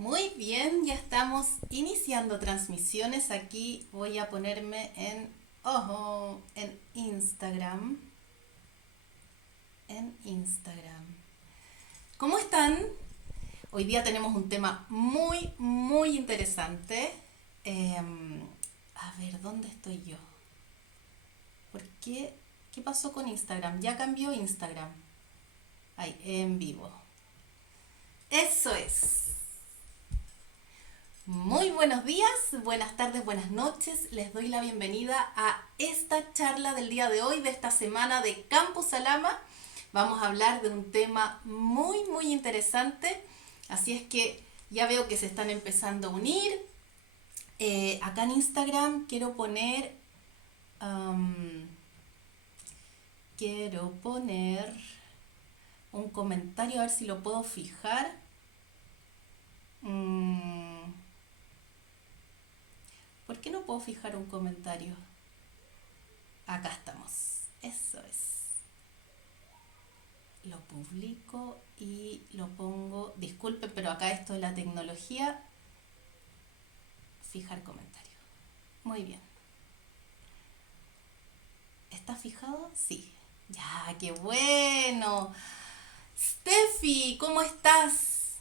Muy bien, ya estamos iniciando transmisiones. Aquí voy a ponerme en Instagram. En Instagram. ¿Cómo están? Hoy día tenemos un tema muy interesante. A ver, ¿dónde estoy yo? ¿Por qué? ¿Qué pasó con Instagram? Ya cambió Instagram. Ahí, en vivo. Eso es. Muy buenos días, buenas tardes, buenas noches. Les doy la bienvenida a esta charla del día de hoy, de esta semana de Campus Alama. Vamos a hablar de un tema muy interesante. Así es que ya veo que se están empezando a unir. Acá en Instagram um, quiero poner un comentario, a ver si lo puedo fijar. Mm, ¿Por qué no puedo fijar un comentario? Acá estamos. Eso es. Lo publico y lo pongo. Disculpen, pero acá esto de la tecnología. Fijar comentario. Muy bien. ¿Está fijado? Sí. Ya, qué bueno. Steffi, ¿cómo estás?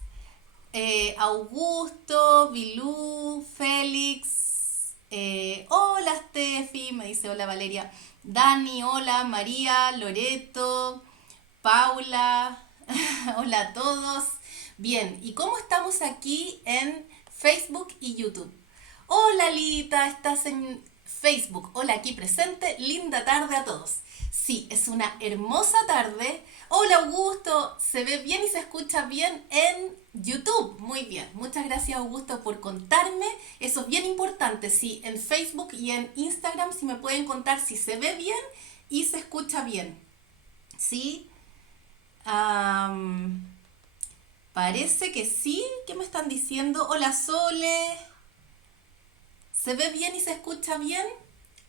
Augusto, Bilú, Félix. Hola Steffi, me dice hola Valeria. Dani, hola María, Loreto, Paula, hola a todos. Bien, ¿y cómo estamos aquí en Facebook y YouTube? Hola Lita, estás en Facebook. Hola, aquí presente. Linda tarde a todos. Sí, es una hermosa tarde. Hola Augusto, se ve bien y se escucha bien en YouTube. Muy bien, muchas gracias Augusto por contarme. Eso es bien importante. Sí, en Facebook y en Instagram si me pueden contar si se ve bien y se escucha bien. ¿Sí? Am, Parece que sí. ¿Qué me están diciendo? Hola Sole. ¿Se ve bien y se escucha bien?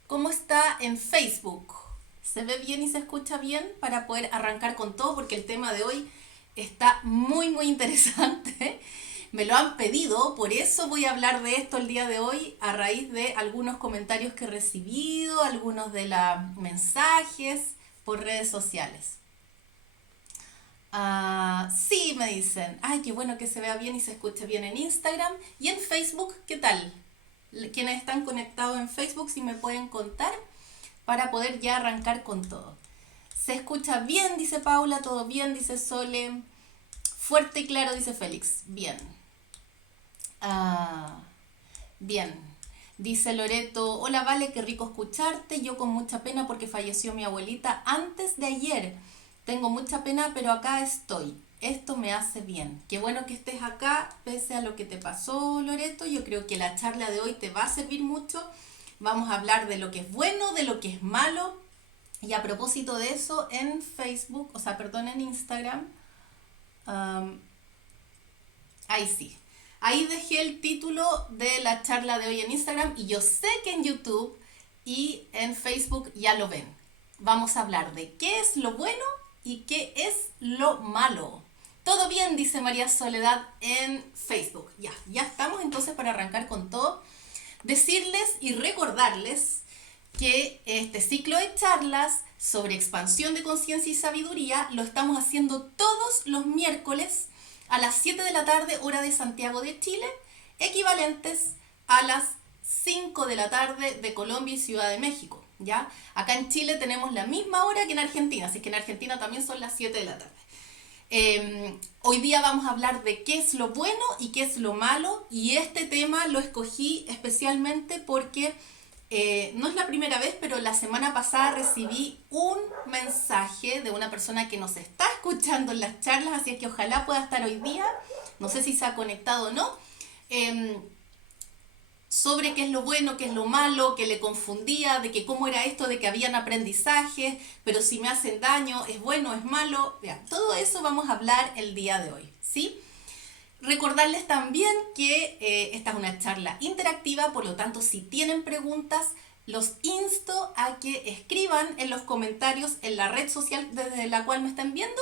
¿Cómo está en Facebook? ¿Se ve bien y se escucha bien para poder arrancar con todo? Porque el tema de hoy está muy interesante. Me lo han pedido, por eso voy a hablar de esto el día de hoy a raíz de algunos comentarios que he recibido, algunos de los mensajes por redes sociales. Sí, me dicen. Ay, qué bueno que se vea bien y se escuche bien en Instagram. Y en Facebook, ¿qué tal? Quienes están conectados en Facebook, si me pueden contar para poder ya arrancar con todo. Se escucha bien, dice Paula, todo bien, dice Sole. Fuerte y claro, dice Félix. Bien. Ah, bien. Dice Loreto, hola Vale, qué rico escucharte. Yo con mucha pena porque falleció mi abuelita antes de ayer. Tengo mucha pena, pero acá estoy. Esto me hace bien. Qué bueno que estés acá, pese a lo que te pasó, Loreto. Yo creo que la charla de hoy te va a servir mucho. Vamos a hablar de lo que es bueno, de lo que es malo. Y a propósito de eso, en Facebook, o sea, perdón, en Instagram, um, ahí sí. Ahí dejé el título de la charla de hoy en Instagram y yo sé que en YouTube y en Facebook ya lo ven. Vamos a hablar de qué es lo bueno y qué es lo malo. Todo bien, dice María Soledad en Facebook. Ya estamos entonces para arrancar con todo. Decirles y recordarles que este ciclo de charlas sobre expansión de conciencia y sabiduría lo estamos haciendo todos los miércoles a las 7 de la tarde, hora de Santiago de Chile, equivalentes a las 5 de la tarde de Colombia y Ciudad de México. ¿Ya? Acá en Chile tenemos la misma hora que en Argentina, así que en Argentina también son las 7 de la tarde. Hoy día vamos a hablar de qué es lo bueno y qué es lo malo, y este tema lo escogí especialmente porque no es la primera vez, pero la semana pasada recibí un mensaje de una persona que nos está escuchando en las charlas, así es que ojalá pueda estar hoy día, no sé si se ha conectado o no, eh, sobre qué es lo bueno, qué es lo malo, que le confundía, de que cómo era esto, de que habían aprendizajes, pero si me hacen daño, es bueno, es malo. Vean, todo eso vamos a hablar el día de hoy, ¿sí? Recordarles también que esta es una charla interactiva, por lo tanto, si tienen preguntas, los insto a que escriban en los comentarios en la red social desde la cual me están viendo.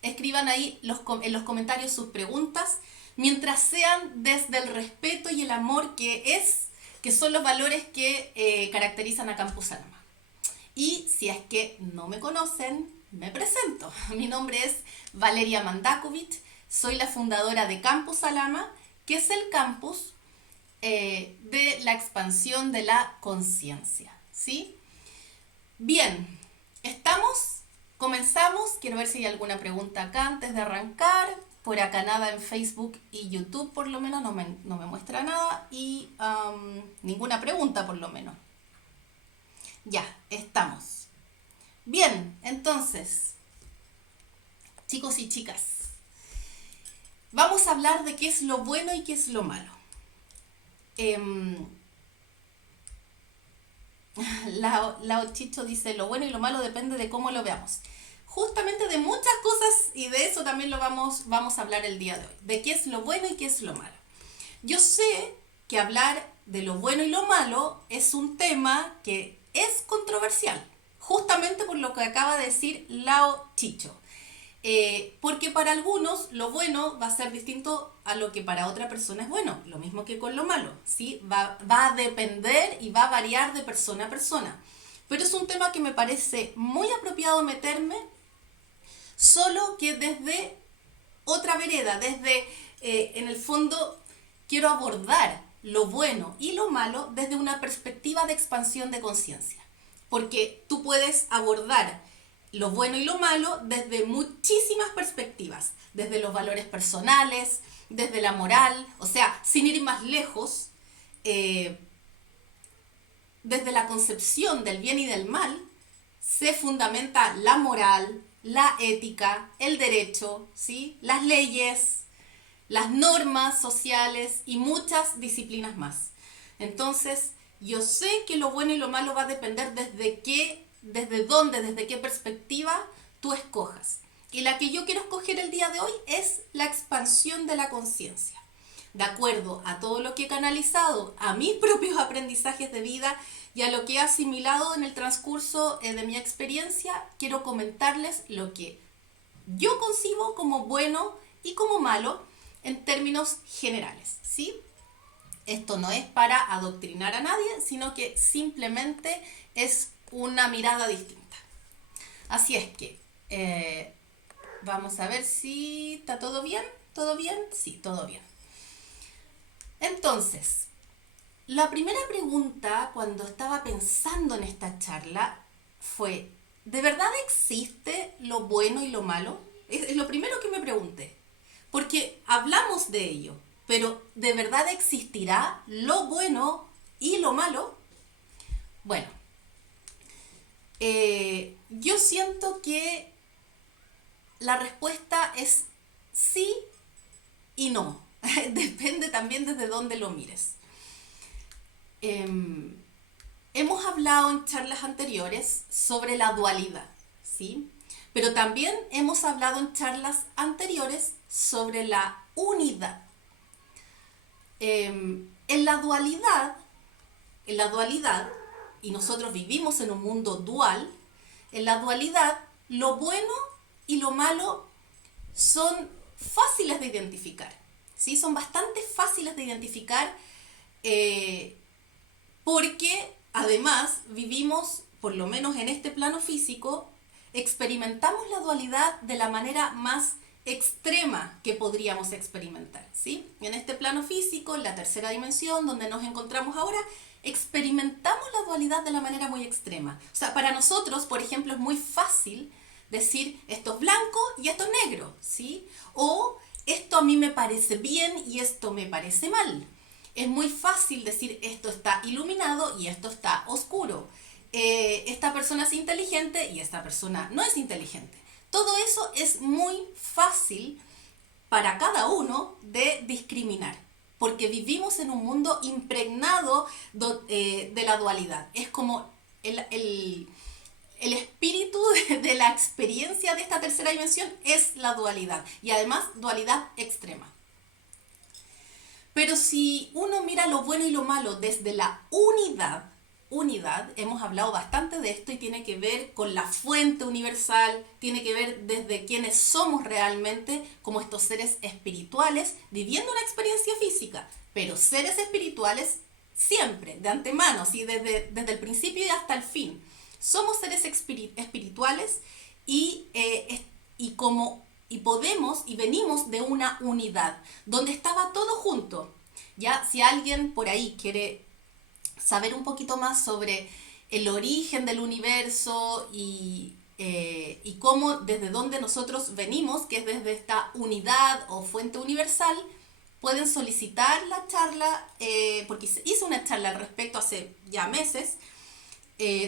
Escriban ahí en los comentarios sus preguntas. mientras sean desde el respeto y el amor que son los valores que caracterizan a Campus Alma. Y si es que no me conocen, me presento. Mi nombre es Valeria Mandakovic, soy la fundadora de Campus Alama, que es el campus de la expansión de la conciencia, ¿sí? Bien, comenzamos. Quiero ver si hay alguna pregunta acá antes de arrancar. Por acá nada en Facebook y YouTube, por lo menos no me muestra nada, y ninguna pregunta por lo menos. Ya, estamos. Bien, entonces, chicos y chicas, vamos a hablar de qué es lo bueno y qué es lo malo. Lao Chicho dice, lo bueno y lo malo depende de cómo lo veamos. Justamente de muchas cosas, y de eso también lo vamos a hablar el día de hoy, de qué es lo bueno y qué es lo malo. Yo sé que hablar de lo bueno y lo malo es un tema que es controversial, justamente por lo que acaba de decir Lao Chicho. Porque para algunos lo bueno va a ser distinto a lo que para otra persona es bueno, lo mismo que con lo malo, ¿sí? Va a depender y va a variar de persona a persona. Pero es un tema que me parece muy apropiado meterme, solo que desde otra vereda, en el fondo, quiero abordar lo bueno y lo malo desde una perspectiva de expansión de conciencia. Porque tú puedes abordar lo bueno y lo malo desde muchísimas perspectivas, desde los valores personales, desde la moral, o sea, sin ir más lejos, desde la concepción del bien y del mal, se fundamenta la moral, la ética, el derecho, ¿sí? Las leyes, las normas sociales y muchas disciplinas más. Entonces, yo sé que lo bueno y lo malo va a depender desde dónde, desde qué perspectiva tú escojas. Y la que yo quiero escoger el día de hoy es la expansión de la conciencia. De acuerdo a todo lo que he canalizado, a mis propios aprendizajes de vida y a lo que he asimilado en el transcurso de mi experiencia, quiero comentarles lo que yo concibo como bueno y como malo en términos generales, ¿sí? Esto no es para adoctrinar a nadie, sino que simplemente es una mirada distinta. Así es que vamos a ver si está todo bien. ¿Todo bien? Sí, todo bien. Entonces, la primera pregunta cuando estaba pensando en esta charla fue, ¿de verdad existe lo bueno y lo malo? Es lo primero que me pregunté, porque hablamos de ello, pero ¿de verdad existirá lo bueno y lo malo? Bueno, yo siento que la respuesta es sí y no. Depende también desde dónde lo mires. Hemos hablado en charlas anteriores sobre la dualidad, ¿sí? Pero también hemos hablado en charlas anteriores sobre la unidad. En la dualidad, y nosotros vivimos en un mundo dual, en la dualidad, lo bueno y lo malo son fáciles de identificar, ¿sí? Son bastante fáciles de identificar porque además vivimos, por lo menos en este plano físico, experimentamos la dualidad de la manera más extrema que podríamos experimentar, ¿sí? En este plano físico, en la tercera dimensión, donde nos encontramos ahora, experimentamos la dualidad de la manera muy extrema. O sea, para nosotros, por ejemplo, es muy fácil decir esto es blanco y esto es negro, ¿sí? O esto a mí me parece bien y esto me parece mal. Es muy fácil decir esto está iluminado y esto está oscuro. Esta persona es inteligente y esta persona no es inteligente. Todo eso es muy fácil para cada uno de discriminar, porque vivimos en un mundo impregnado de la dualidad. Es como el espíritu de la experiencia de esta tercera dimensión es la dualidad, y además dualidad extrema. Pero si uno mira lo bueno y lo malo desde la unidad, unidad. Hemos hablado bastante de esto y tiene que ver con la fuente universal, tiene que ver desde quiénes somos realmente como estos seres espirituales viviendo una experiencia física, pero seres espirituales siempre, de antemano, ¿sí? Desde el principio y hasta el fin. Somos seres espirituales y, y podemos y venimos de una unidad donde estaba todo junto. Ya, si alguien por ahí quiere saber un poquito más sobre el origen del universo y cómo, desde dónde nosotros venimos, que es desde esta unidad o fuente universal, pueden solicitar la charla, porque hice una charla al respecto hace ya meses,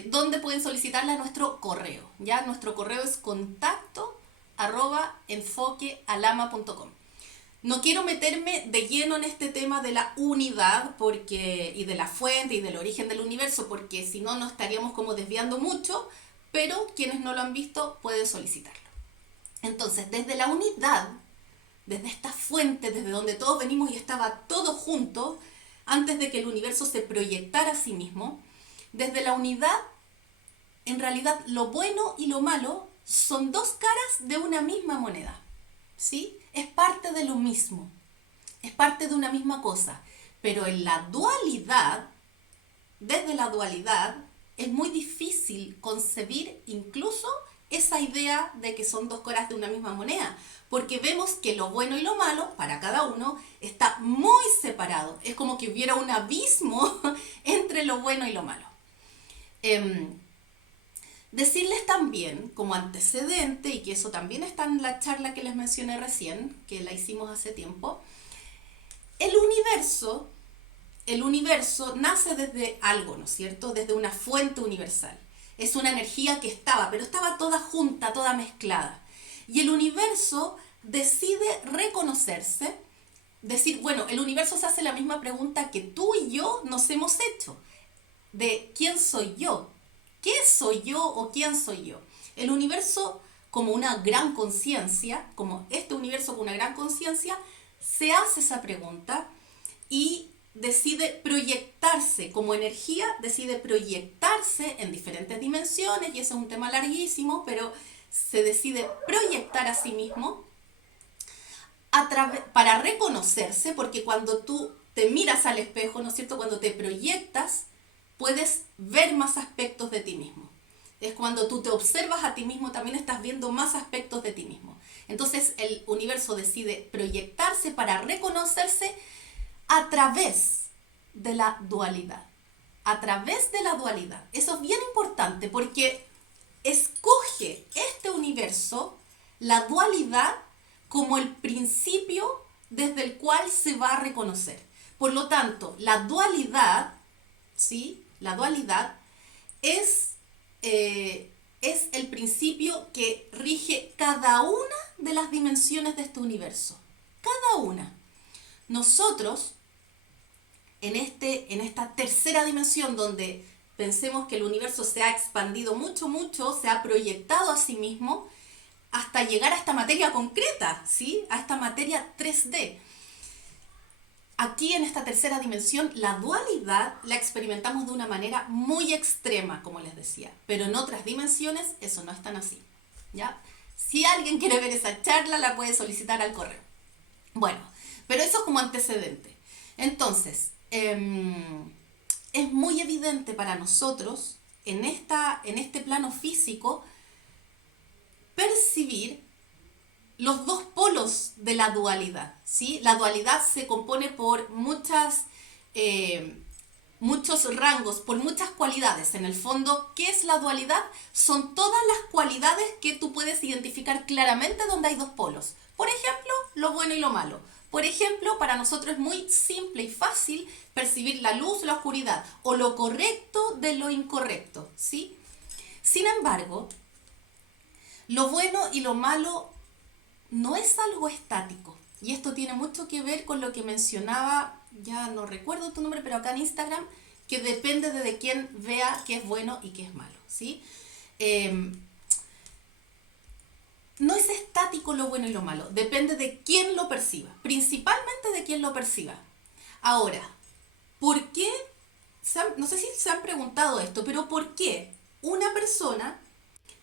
donde pueden solicitarla a nuestro correo. Ya, nuestro correo es contacto@enfoquealama.com. No quiero meterme de lleno en este tema de la unidad y de la fuente y del origen del universo, porque si no nos estaríamos como desviando mucho, pero quienes no lo han visto pueden solicitarlo. Entonces, desde la unidad, desde esta fuente, desde donde todos venimos y estaba todo junto, antes de que el universo se proyectara a sí mismo, desde la unidad, en realidad lo bueno y lo malo son dos caras de una misma moneda, ¿sí? Es parte de lo mismo, es parte de una misma cosa, pero en la dualidad, desde la dualidad, es muy difícil concebir incluso esa idea de que son dos caras de una misma moneda, porque vemos que lo bueno y lo malo, para cada uno, está muy separado. Es como que hubiera un abismo entre lo bueno y lo malo. Decirles también, como antecedente, y que eso también está en la charla que les mencioné recién, que la hicimos hace tiempo, el universo nace desde algo, ¿no es cierto? Desde una fuente universal. Es una energía que pero estaba toda junta, toda mezclada. Y el universo decide reconocerse, decir, bueno, el universo se hace la misma pregunta que tú y yo nos hemos hecho, de ¿quién soy yo? ¿Qué soy yo o quién soy yo? El universo, como una gran conciencia, como este universo con una gran conciencia, se hace esa pregunta y decide proyectarse como energía, decide proyectarse en diferentes dimensiones, y eso es un tema larguísimo, pero se decide proyectar a sí mismo para reconocerse, porque cuando tú te miras al espejo, ¿no es cierto? Cuando te proyectas, puedes ver más aspectos de ti mismo. Es cuando tú te observas a ti mismo, también estás viendo más aspectos de ti mismo. Entonces el universo decide proyectarse para reconocerse a través de la dualidad. A través de la dualidad. Eso es bien importante porque escoge este universo, la dualidad, como el principio desde el cual se va a reconocer. Por lo tanto, la dualidad, ¿sí? La dualidad es el principio que rige cada una de las dimensiones de este universo. Cada una. Nosotros, en esta tercera dimensión donde pensemos que el universo se ha expandido mucho, mucho, se ha proyectado a sí mismo hasta llegar a esta materia concreta, ¿sí? A esta materia 3D. Aquí en esta tercera dimensión, la dualidad la experimentamos de una manera muy extrema, como les decía, pero en otras dimensiones eso no es tan así, ¿ya? Si alguien quiere ver esa charla, la puede solicitar al correo. Bueno, pero eso es como antecedente. Entonces, es muy evidente para nosotros, en este plano físico, percibir los dos polos de la dualidad, ¿sí? La dualidad se compone por muchos rangos, por muchas cualidades. En el fondo, ¿qué es la dualidad? Son todas las cualidades que tú puedes identificar claramente donde hay dos polos. Por ejemplo, lo bueno y lo malo. Por ejemplo, para nosotros es muy simple y fácil percibir la luz o la oscuridad, o lo correcto de lo incorrecto, ¿sí? Sin embargo, lo bueno y lo malo no es algo estático. Y esto tiene mucho que ver con lo que mencionaba, ya no recuerdo tu nombre, pero acá en Instagram, que depende de quién vea qué es bueno y qué es malo, ¿sí? No es estático lo bueno y lo malo, depende de quién lo perciba, principalmente de quién lo perciba. Ahora, ¿por qué no sé si se han preguntado esto, pero ¿por qué una persona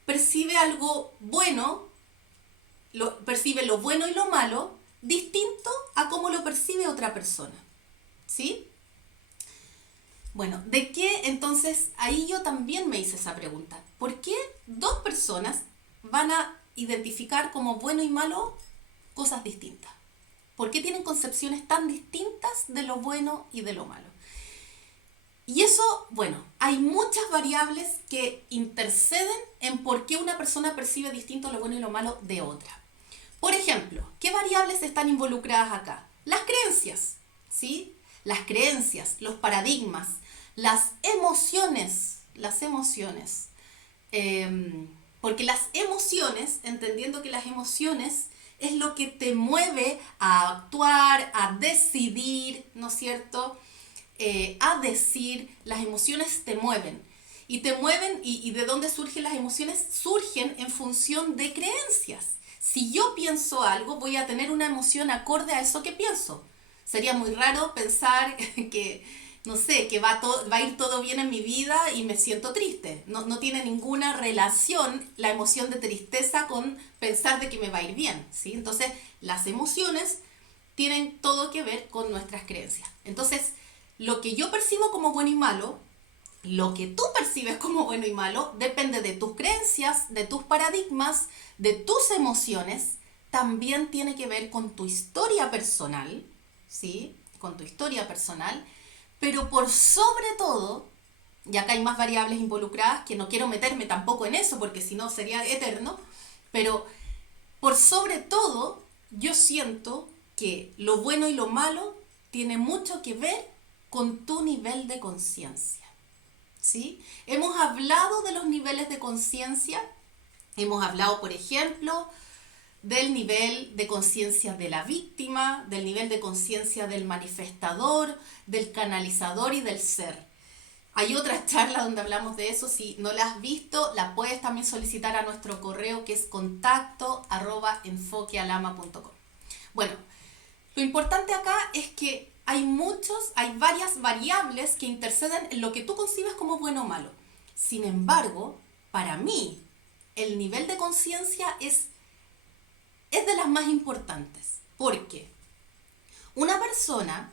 percibe algo bueno, percibe lo bueno y lo malo, distinto a cómo lo percibe otra persona? ¿Sí? Bueno, ¿de qué entonces? Ahí yo también me hice esa pregunta. ¿Por qué dos personas van a identificar como bueno y malo cosas distintas? ¿Por qué tienen concepciones tan distintas de lo bueno y de lo malo? Y eso, bueno, hay muchas variables que interceden en por qué una persona percibe distinto lo bueno y lo malo de otra. Por ejemplo, ¿qué variables están involucradas acá? Las creencias, ¿sí? Las creencias, los paradigmas, las emociones, porque las emociones, entendiendo que las emociones es lo que te mueve a actuar, a decidir, ¿no es cierto? A decir, las emociones te mueven. Y ¿de dónde surgen las emociones? Surgen en función de creencias. Si yo pienso algo, voy a tener una emoción acorde a eso que pienso. Sería muy raro pensar que, no sé, que va a ir todo bien en mi vida y me siento triste. No tiene ninguna relación la emoción de tristeza con pensar de que me va a ir bien, ¿sí? Entonces, las emociones tienen todo que ver con nuestras creencias. Entonces, lo que yo percibo como bueno y malo, lo que tú percibes como bueno y malo, depende de tus creencias, de tus paradigmas, de tus emociones. También tiene que ver con tu historia personal, ¿sí? Con tu historia personal. Pero por sobre todo, y acá hay más variables involucradas, que no quiero meterme tampoco en eso, porque si no sería eterno, pero por sobre todo, yo siento que lo bueno y lo malo tiene mucho que ver con tu nivel de conciencia, ¿sí? Hemos hablado de los niveles de conciencia, hemos hablado, por ejemplo, del nivel de conciencia de la víctima, del nivel de conciencia del manifestador, del canalizador y del ser. Hay otra charla donde hablamos de eso. Si no la has visto, la puedes también solicitar a nuestro correo, que es contacto@enfoquealama.com. Bueno, lo importante acá es que hay varias variables que interceden en lo que tú concibes como bueno o malo. Sin embargo, para mí, el nivel de conciencia es de las más importantes. ¿Por qué? Una persona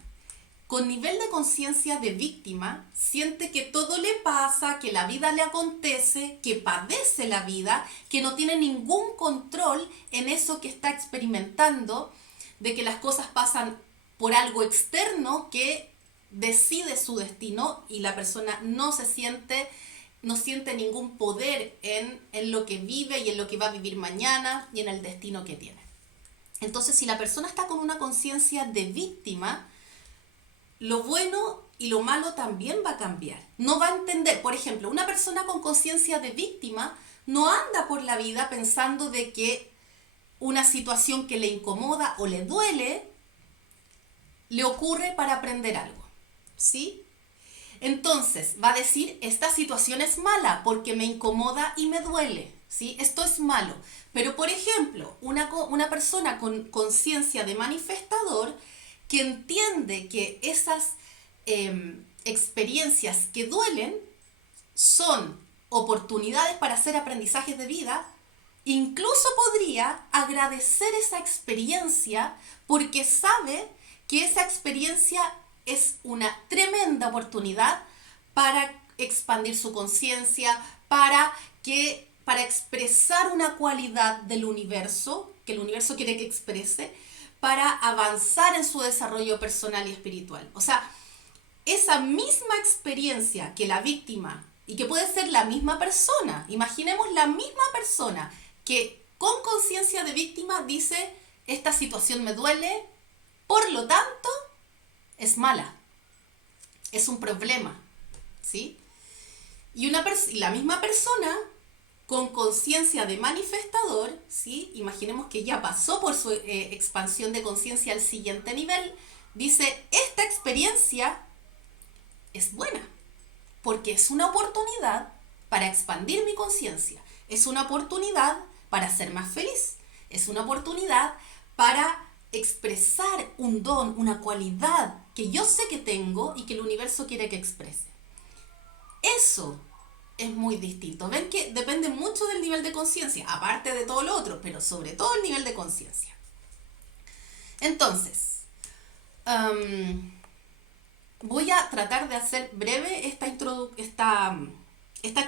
con nivel de conciencia de víctima siente que todo le pasa, que la vida le acontece, que padece la vida, que no tiene ningún control en eso que está experimentando, de que las cosas pasan por algo externo que decide su destino y la persona no siente ningún poder en lo que vive y en lo que va a vivir mañana y en el destino que tiene. Entonces, si la persona está con una conciencia de víctima, lo bueno y lo malo también va a cambiar. No va a entender, por ejemplo, una persona con conciencia de víctima no anda por la vida pensando de que una situación que le incomoda o le duele le ocurre para aprender algo, ¿sí? Entonces va a decir, esta situación es mala porque me incomoda y me duele, ¿sí? Esto es malo. Pero, por ejemplo, una persona con conciencia de manifestador que entiende que esas experiencias que duelen son oportunidades para hacer aprendizajes de vida, incluso podría agradecer esa experiencia porque sabe que esa experiencia es una tremenda oportunidad para expandir su conciencia, para expresar una cualidad del universo, que el universo quiere que exprese, para avanzar en su desarrollo personal y espiritual. O sea, esa misma experiencia que la víctima, y que puede ser la misma persona, imaginemos la misma persona que con conciencia de víctima dice, esta situación me duele, por lo tanto, es mala, es un problema, ¿sí? Y la misma persona con conciencia de manifestador, ¿sí? Imaginemos que ya pasó por su expansión de conciencia al siguiente nivel, dice, esta experiencia es buena, porque es una oportunidad para expandir mi conciencia, es una oportunidad para ser más feliz, es una oportunidad para expresar un don, una cualidad que yo sé que tengo y que el universo quiere que exprese. eso es muy distinto. Ven que depende mucho del nivel de conciencia, aparte de todo lo otro, pero sobre todo el nivel de conciencia. Entonces, voy a tratar de hacer breve esta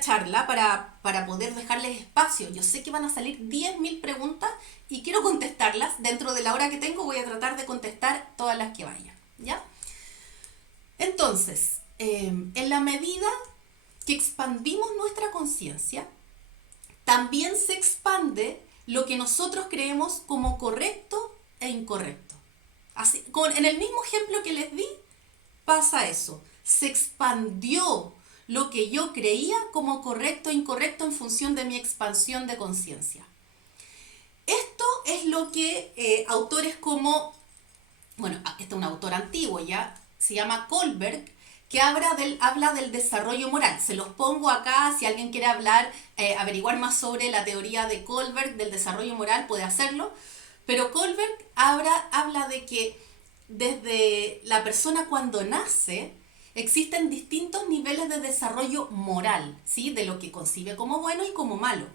charla para poder dejarles espacio. Yo sé que van a salir 10.000 preguntas y quiero contestarlas. Dentro de la hora que tengo voy a tratar de contestar todas las que vayan, ¿ya? Entonces, en la medida que expandimos nuestra conciencia, también se expande lo que nosotros creemos como correcto e incorrecto. Así, en el mismo ejemplo que les di, pasa eso. Se expandió lo que yo creía como correcto e incorrecto en función de mi expansión de conciencia. Esto es lo que autores como, bueno, este es un autor antiguo ya, se llama Kohlberg, que habla del desarrollo moral. Se los pongo acá, si alguien quiere averiguar más sobre la teoría de Kohlberg del desarrollo moral, puede hacerlo. Pero Kohlberg habla de que desde la persona cuando nace, existen distintos niveles de desarrollo moral, ¿sí? De lo que concibe como bueno y como malo.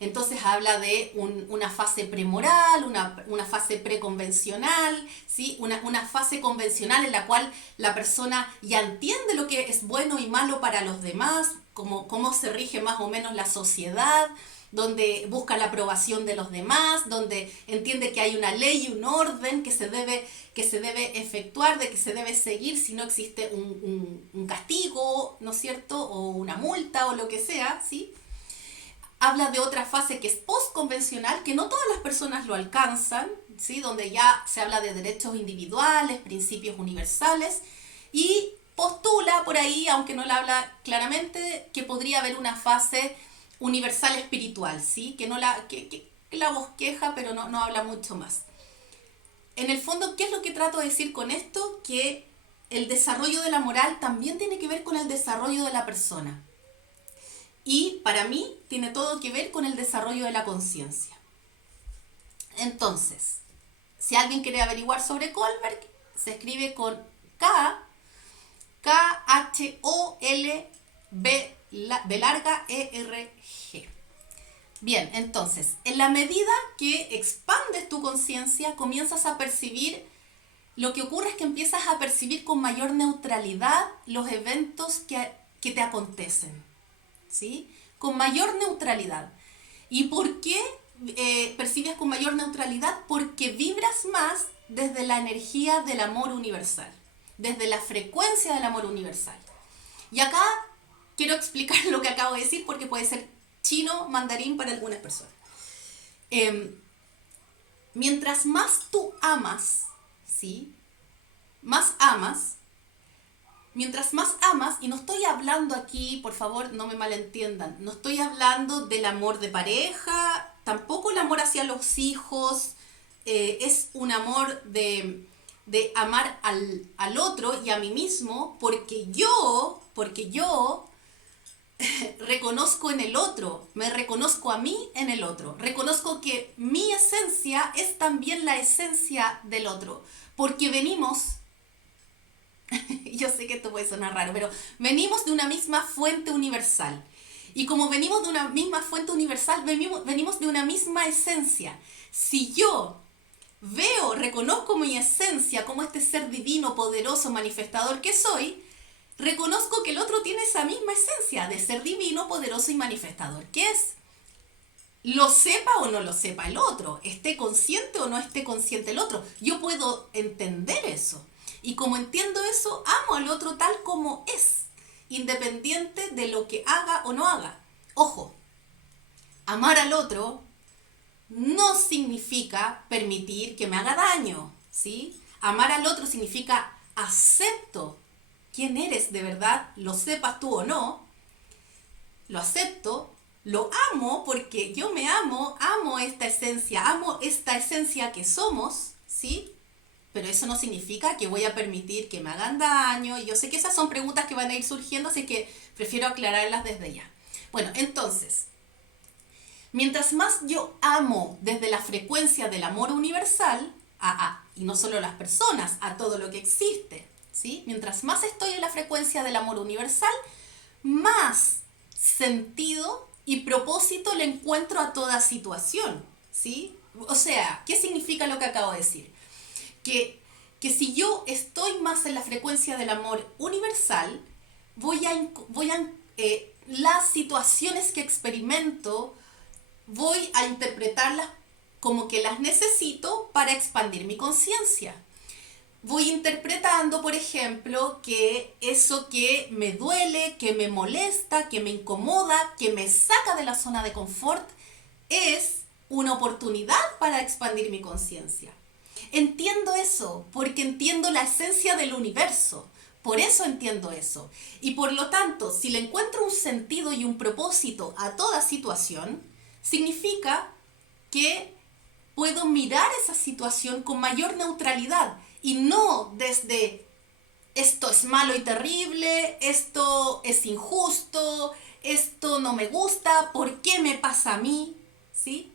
Entonces habla de una fase premoral, una fase preconvencional, ¿sí? Una fase convencional en la cual la persona ya entiende lo que es bueno y malo para los demás, cómo se rige más o menos la sociedad, donde busca la aprobación de los demás, donde entiende que hay una ley y un orden que se debe efectuar, de que se debe seguir si no existe un castigo, ¿no es cierto? O una multa o lo que sea, ¿sí? Habla de otra fase que es postconvencional, que no todas las personas lo alcanzan, ¿sí? Donde ya se habla de derechos individuales, principios universales, y postula por ahí, aunque no la habla claramente, que podría haber una fase universal espiritual, ¿sí? Que la bosqueja, pero no habla mucho más. En el fondo, ¿qué es lo que trato de decir con esto? Que el desarrollo de la moral también tiene que ver con el desarrollo de la persona. Y para mí tiene todo que ver con el desarrollo de la conciencia. Entonces, si alguien quiere averiguar sobre Kohlberg, se escribe con K-H-O-L-B-E-R-G. Bien, entonces, en la medida que expandes tu conciencia, comienzas a percibir, lo que ocurre es que empiezas a percibir con mayor neutralidad los eventos que te acontecen, ¿sí? Con mayor neutralidad. ¿Y por qué percibes con mayor neutralidad? Porque vibras más desde la energía del amor universal, desde la frecuencia del amor universal. Y acá quiero explicar lo que acabo de decir porque puede ser chino, mandarín para algunas personas. Mientras más tú amas, ¿sí? Mientras más amas, y no estoy hablando aquí, por favor, no me malentiendan, no estoy hablando del amor de pareja, tampoco el amor hacia los hijos, es un amor de amar al otro y a mí mismo, porque yo reconozco en el otro, me reconozco a mí en el otro, reconozco que mi esencia es también la esencia del otro, porque venimos, yo sé que esto puede sonar raro, pero venimos de una misma fuente universal. Y como venimos de una misma fuente universal, venimos de una misma esencia. Si yo reconozco mi esencia como este ser divino, poderoso, manifestador que soy, reconozco que el otro tiene esa misma esencia de ser divino, poderoso y manifestador que es. Lo sepa o no lo sepa el otro, esté consciente o no esté consciente el otro, yo puedo entender eso. Y como entiendo eso, amo al otro tal como es, independiente de lo que haga o no haga. Ojo, amar al otro no significa permitir que me haga daño, ¿sí? Amar al otro significa acepto quién eres de verdad, lo sepas tú o no, lo acepto, lo amo porque yo me amo esta esencia que somos, ¿sí? Pero eso no significa que voy a permitir que me hagan daño. Y yo sé que esas son preguntas que van a ir surgiendo, así que prefiero aclararlas desde ya. Bueno, entonces, mientras más yo amo desde la frecuencia del amor universal, y no solo a las personas, a todo lo que existe, ¿sí? Mientras más estoy en la frecuencia del amor universal, más sentido y propósito le encuentro a toda situación, ¿sí? O sea, ¿qué significa lo que acabo de decir? Que si yo estoy más en la frecuencia del amor universal, las situaciones que experimento, voy a interpretarlas como que las necesito para expandir mi conciencia. Voy interpretando, por ejemplo, que eso que me duele, que me molesta, que me incomoda, que me saca de la zona de confort, es una oportunidad para expandir mi conciencia. Entiendo eso porque entiendo la esencia del universo. Por eso entiendo eso. Y por lo tanto, si le encuentro un sentido y un propósito a toda situación, significa que puedo mirar esa situación con mayor neutralidad y no desde esto es malo y terrible, esto es injusto, esto no me gusta, ¿por qué me pasa a mí? ¿Sí?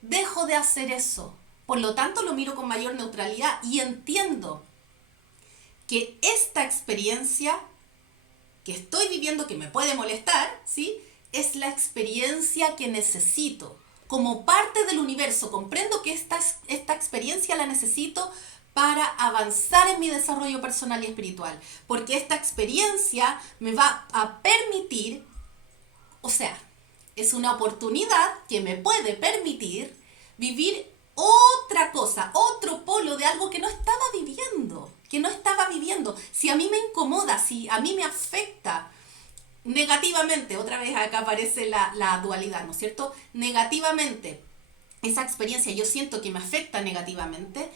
Dejo de hacer eso. Por lo tanto, lo miro con mayor neutralidad y entiendo que esta experiencia que estoy viviendo, que me puede molestar, ¿sí? Es la experiencia que necesito. Como parte del universo, comprendo que esta experiencia la necesito para avanzar en mi desarrollo personal y espiritual. Porque esta experiencia me va a permitir, o sea, es una oportunidad que me puede permitir vivir otra cosa, otro polo de algo que no estaba viviendo, Si a mí me incomoda, si a mí me afecta negativamente, otra vez acá aparece la dualidad, ¿no es cierto? Negativamente, esa experiencia yo siento que me afecta negativamente,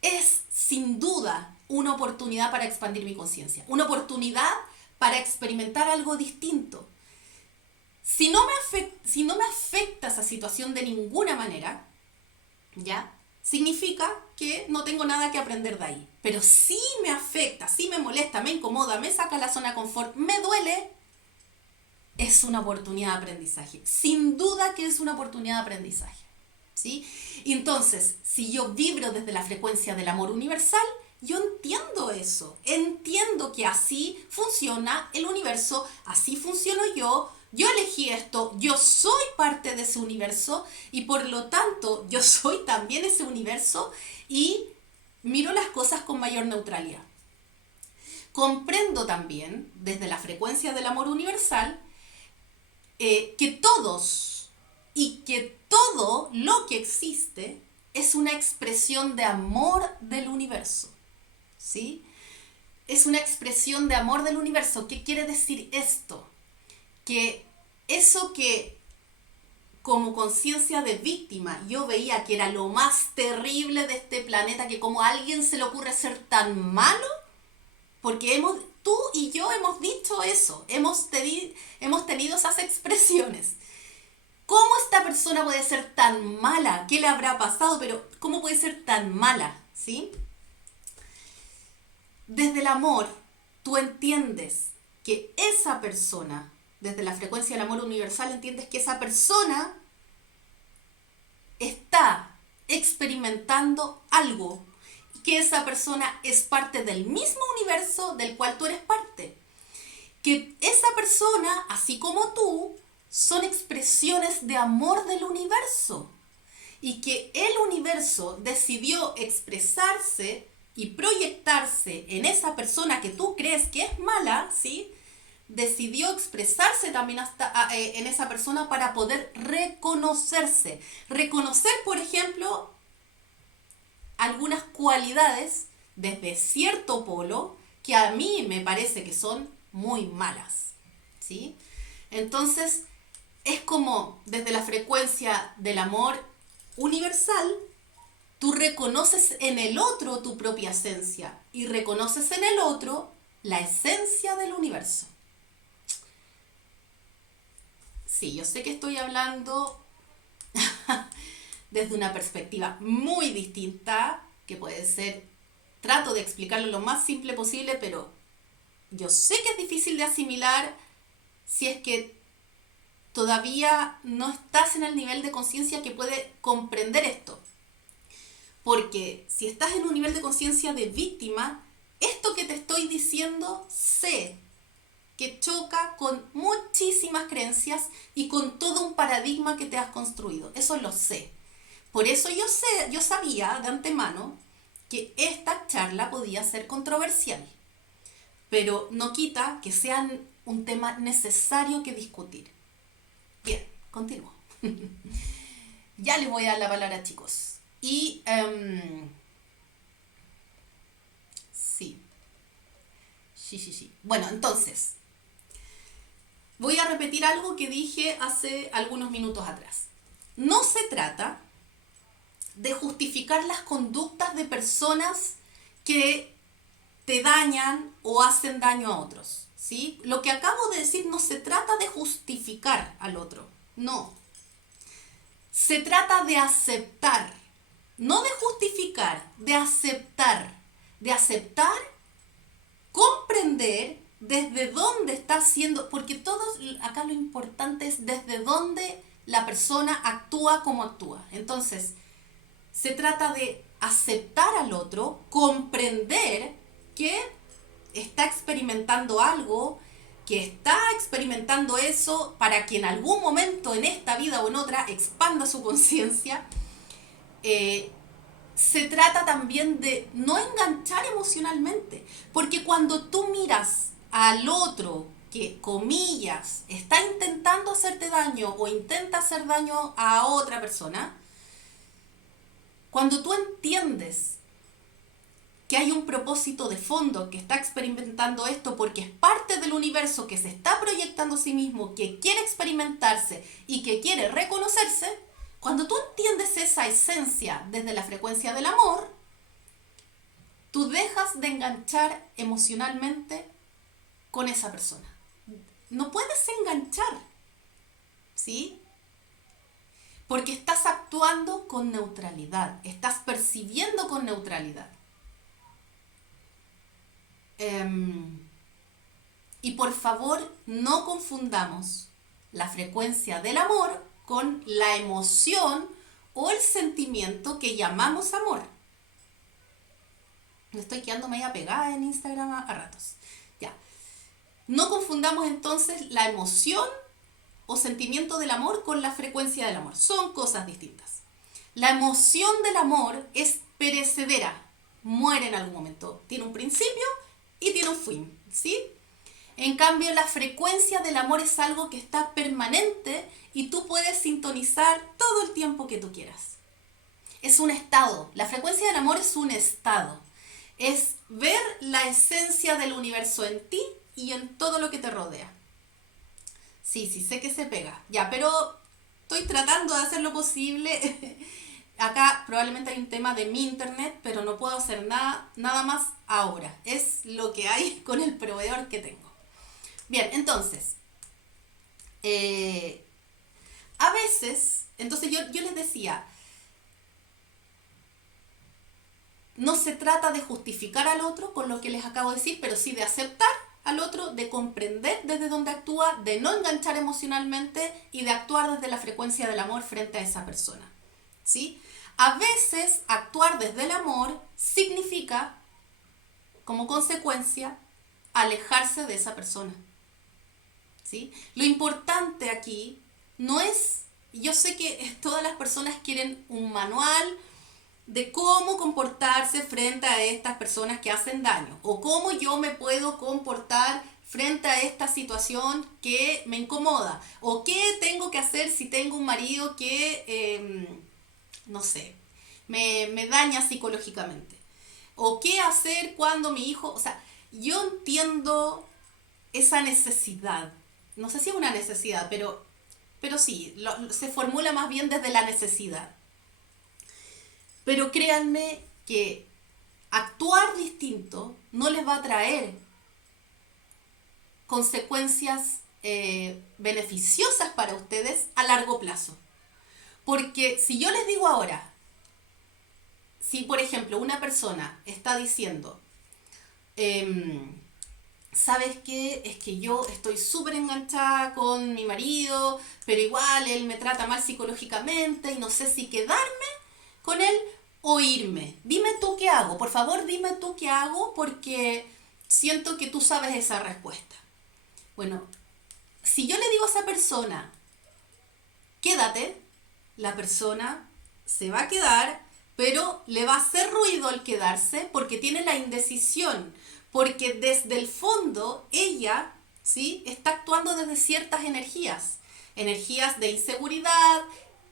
es sin duda una oportunidad para expandir mi conciencia, una oportunidad para experimentar algo distinto. Si no me afecta esa situación de ninguna manera, ¿ya? Significa que no tengo nada que aprender de ahí. Pero si me afecta, si me molesta, me incomoda, me saca la zona de confort, me duele, es una oportunidad de aprendizaje. Sin duda que es una oportunidad de aprendizaje. ¿Sí? Entonces, si yo vibro desde la frecuencia del amor universal, yo entiendo eso. Entiendo que así funciona el universo, así funciono yo elegí esto, yo soy parte de ese universo y por lo tanto yo soy también ese universo y miro las cosas con mayor neutralidad. Comprendo también, desde la frecuencia del amor universal, que todos y que todo lo que existe es una expresión de amor del universo. ¿Sí? Es una expresión de amor del universo. ¿Qué quiere decir esto? Que eso que como conciencia de víctima yo veía que era lo más terrible de este planeta, que como a alguien se le ocurre ser tan malo, porque tú y yo hemos dicho eso, hemos tenido esas expresiones. ¿Cómo esta persona puede ser tan mala? ¿Qué le habrá pasado? Pero ¿cómo puede ser tan mala? ¿Sí? Desde el amor, tú entiendes que esa persona, desde la frecuencia del amor universal, entiendes que esa persona está experimentando algo y que esa persona es parte del mismo universo del cual tú eres parte. Que esa persona, así como tú, son expresiones de amor del universo. Y que el universo decidió expresarse y proyectarse en esa persona que tú crees que es mala, ¿sí? Decidió expresarse también en esa persona para poder reconocerse. Reconocer, por ejemplo, algunas cualidades desde cierto polo que a mí me parece que son muy malas, ¿sí? Entonces, es como desde la frecuencia del amor universal, tú reconoces en el otro tu propia esencia y reconoces en el otro la esencia del universo. Sí, yo sé que estoy hablando desde una perspectiva muy distinta, que puede ser, trato de explicarlo lo más simple posible, pero yo sé que es difícil de asimilar si es que todavía no estás en el nivel de conciencia que puede comprender esto. Porque si estás en un nivel de conciencia de víctima, esto que te estoy diciendo, sé que choca con muchísimas creencias y con todo un paradigma que te has construido. Eso lo sé. Por eso yo sabía de antemano que esta charla podía ser controversial, pero no quita que sea un tema necesario que discutir. Bien, continúo. Ya les voy a dar la palabra, chicos. Y sí. Bueno, entonces, voy a repetir algo que dije hace algunos minutos atrás. No se trata de justificar las conductas de personas que te dañan o hacen daño a otros, ¿sí? Lo que acabo de decir no se trata de justificar al otro, no. Se trata de aceptar, no de justificar, de aceptar, comprender desde dónde está haciendo, porque todos, acá lo importante es desde dónde la persona actúa como actúa. Entonces, se trata de aceptar al otro, comprender que está experimentando algo, que está experimentando eso para que en algún momento en esta vida o en otra expanda su conciencia. Se trata también de no enganchar emocionalmente, porque cuando tú miras al otro que, comillas, está intentando hacerte daño o intenta hacer daño a otra persona, cuando tú entiendes que hay un propósito de fondo, que está experimentando esto porque es parte del universo que se está proyectando a sí mismo, que quiere experimentarse y que quiere reconocerse, cuando tú entiendes esa esencia desde la frecuencia del amor, tú dejas de enganchar emocionalmente con esa persona. No puedes enganchar, ¿sí? Porque estás actuando con neutralidad, estás percibiendo con neutralidad. Y por favor, no confundamos la frecuencia del amor con la emoción o el sentimiento que llamamos amor. Me estoy quedando media pegada en Instagram a ratos. Ya. No confundamos entonces la emoción o sentimiento del amor con la frecuencia del amor. Son cosas distintas. La emoción del amor es perecedera, muere en algún momento. Tiene un principio y tiene un fin, ¿sí? En cambio, la frecuencia del amor es algo que está permanente y tú puedes sintonizar todo el tiempo que tú quieras. Es un estado. La frecuencia del amor es un estado. Es ver la esencia del universo en ti y en todo lo que te rodea. Sí, sé que se pega. Ya, pero estoy tratando de hacer lo posible. Acá probablemente hay un tema de mi internet, pero no puedo hacer nada más ahora. Es lo que hay con el proveedor que tengo. Bien, entonces, a veces, entonces yo les decía, no se trata de justificar al otro con lo que les acabo de decir, pero sí de aceptar al otro, de comprender desde dónde actúa, de no enganchar emocionalmente y de actuar desde la frecuencia del amor frente a esa persona, ¿sí? A veces actuar desde el amor significa, como consecuencia, alejarse de esa persona, ¿sí? Lo importante aquí no es, yo sé que todas las personas quieren un manual de cómo comportarse frente a estas personas que hacen daño, o cómo yo me puedo comportar frente a esta situación que me incomoda, o qué tengo que hacer si tengo un marido que, no sé, me daña psicológicamente, o qué hacer cuando mi hijo, o sea, yo entiendo esa necesidad, no sé si es una necesidad, pero sí, se formula más bien desde la necesidad. Pero créanme que actuar distinto no les va a traer consecuencias beneficiosas para ustedes a largo plazo. Porque si yo les digo ahora, si por ejemplo una persona está diciendo, ¿sabes qué? Es que yo estoy súper enganchada con mi marido, pero igual él me trata mal psicológicamente y no sé si quedarme con él o irme. Dime tú qué hago, por favor dime tú qué hago porque siento que tú sabes esa respuesta. Bueno, si yo le digo a esa persona, quédate, la persona se va a quedar, pero le va a hacer ruido al quedarse porque tiene la indecisión, porque desde el fondo ella, ¿sí?, está actuando desde ciertas energías, energías de inseguridad,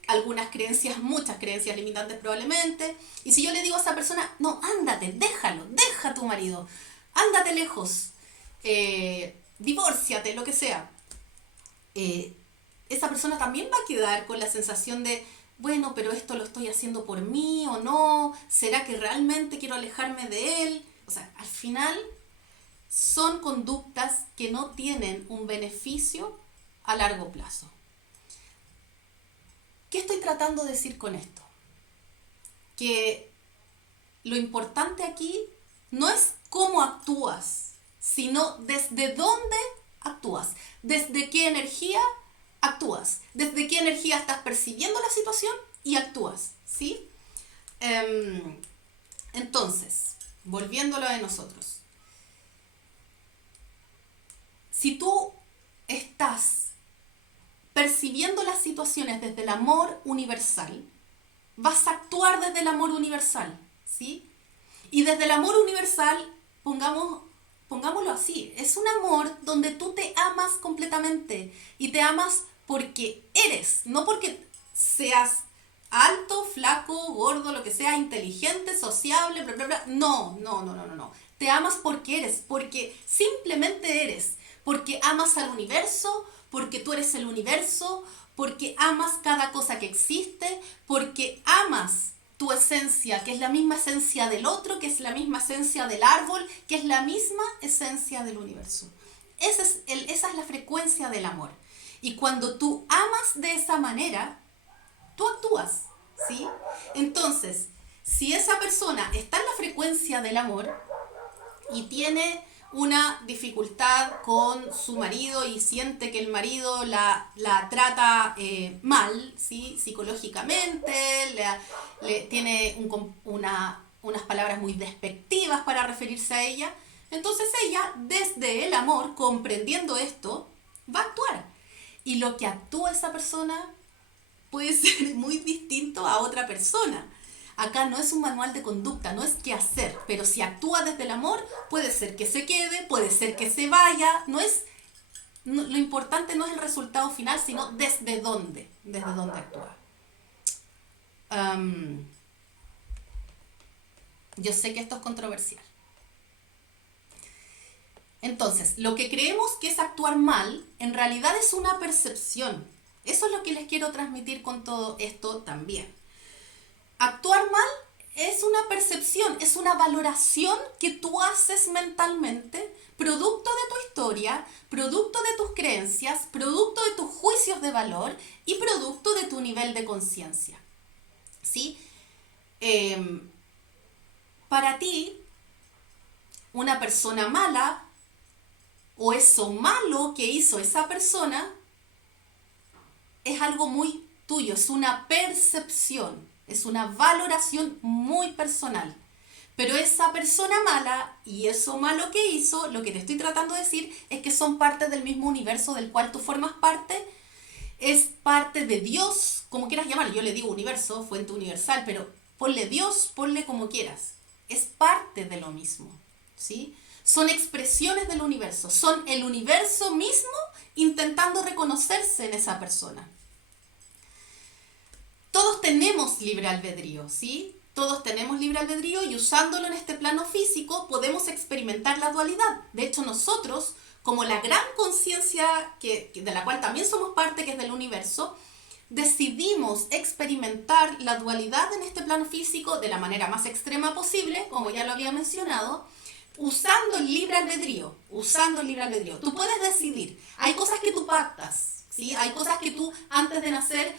algunas creencias, muchas creencias limitantes probablemente, y si yo le digo a esa persona, no, ándate, déjalo, deja a tu marido, ándate lejos, divórciate, lo que sea, eh, esa persona también va a quedar con la sensación de, bueno, pero esto lo estoy haciendo por mí o no, ¿será que realmente quiero alejarme de él? O sea, al final son conductas que no tienen un beneficio a largo plazo. ¿Qué estoy tratando de decir con esto? Que lo importante aquí no es cómo actúas, sino desde dónde actúas, desde qué energía actúas, desde qué energía estás percibiendo la situación y actúas, ¿sí? Entonces, volviéndolo a nosotros, si tú estás percibiendo las situaciones desde el amor universal, vas a actuar desde el amor universal, ¿sí? Y desde el amor universal, pongámoslo así, es un amor donde tú te amas completamente y te amas porque eres, no porque seas alto, flaco, gordo, lo que sea, inteligente, sociable, bla, bla, bla. No, no, no, no, no, no. Te amas porque eres, porque simplemente eres, porque amas al universo, porque tú eres el universo, porque amas cada cosa que existe, porque amas tu esencia, que es la misma esencia del otro, que es la misma esencia del árbol, que es la misma esencia del universo. Esa es la frecuencia del amor. Y cuando tú amas de esa manera, tú actúas, ¿sí? Entonces, si esa persona está en la frecuencia del amor y tiene una dificultad con su marido y siente que el marido la trata mal, ¿sí?, psicológicamente, tiene unas palabras muy despectivas para referirse a ella, entonces ella, desde el amor, comprendiendo esto, va a actuar. Y lo que actúa esa persona puede ser muy distinto a otra persona. Acá no es un manual de conducta, no es qué hacer, pero si actúa desde el amor, puede ser que se quede, puede ser que se vaya, lo importante no es el resultado final, sino desde dónde actúa. Yo sé que esto es controversial. Entonces, lo que creemos que es actuar mal, en realidad es una percepción. Eso es lo que les quiero transmitir con todo esto también. Actuar mal es una percepción, es una valoración que tú haces mentalmente, producto de tu historia, producto de tus creencias, producto de tus juicios de valor y producto de tu nivel de conciencia. ¿Sí? Para ti, una persona mala o eso malo que hizo esa persona es algo muy tuyo, es una percepción, es una valoración muy personal. Pero esa persona mala y eso malo que hizo, lo que te estoy tratando de decir es que son parte del mismo universo del cual tú formas parte, es parte de Dios, como quieras llamarlo. Yo le digo universo, fuente universal, pero ponle Dios, ponle como quieras. Es parte de lo mismo, ¿sí? Son expresiones del universo, son el universo mismo intentando reconocerse en esa persona. Todos tenemos libre albedrío, ¿sí? Todos tenemos libre albedrío y usándolo en este plano físico podemos experimentar la dualidad. De hecho, nosotros, como la gran conciencia de la cual también somos parte, que es del universo, decidimos experimentar la dualidad en este plano físico de la manera más extrema posible, como ya lo había mencionado, usando el libre albedrío, Tú puedes decidir. Hay cosas que tú pactas, ¿sí? Hay cosas que tú antes de nacer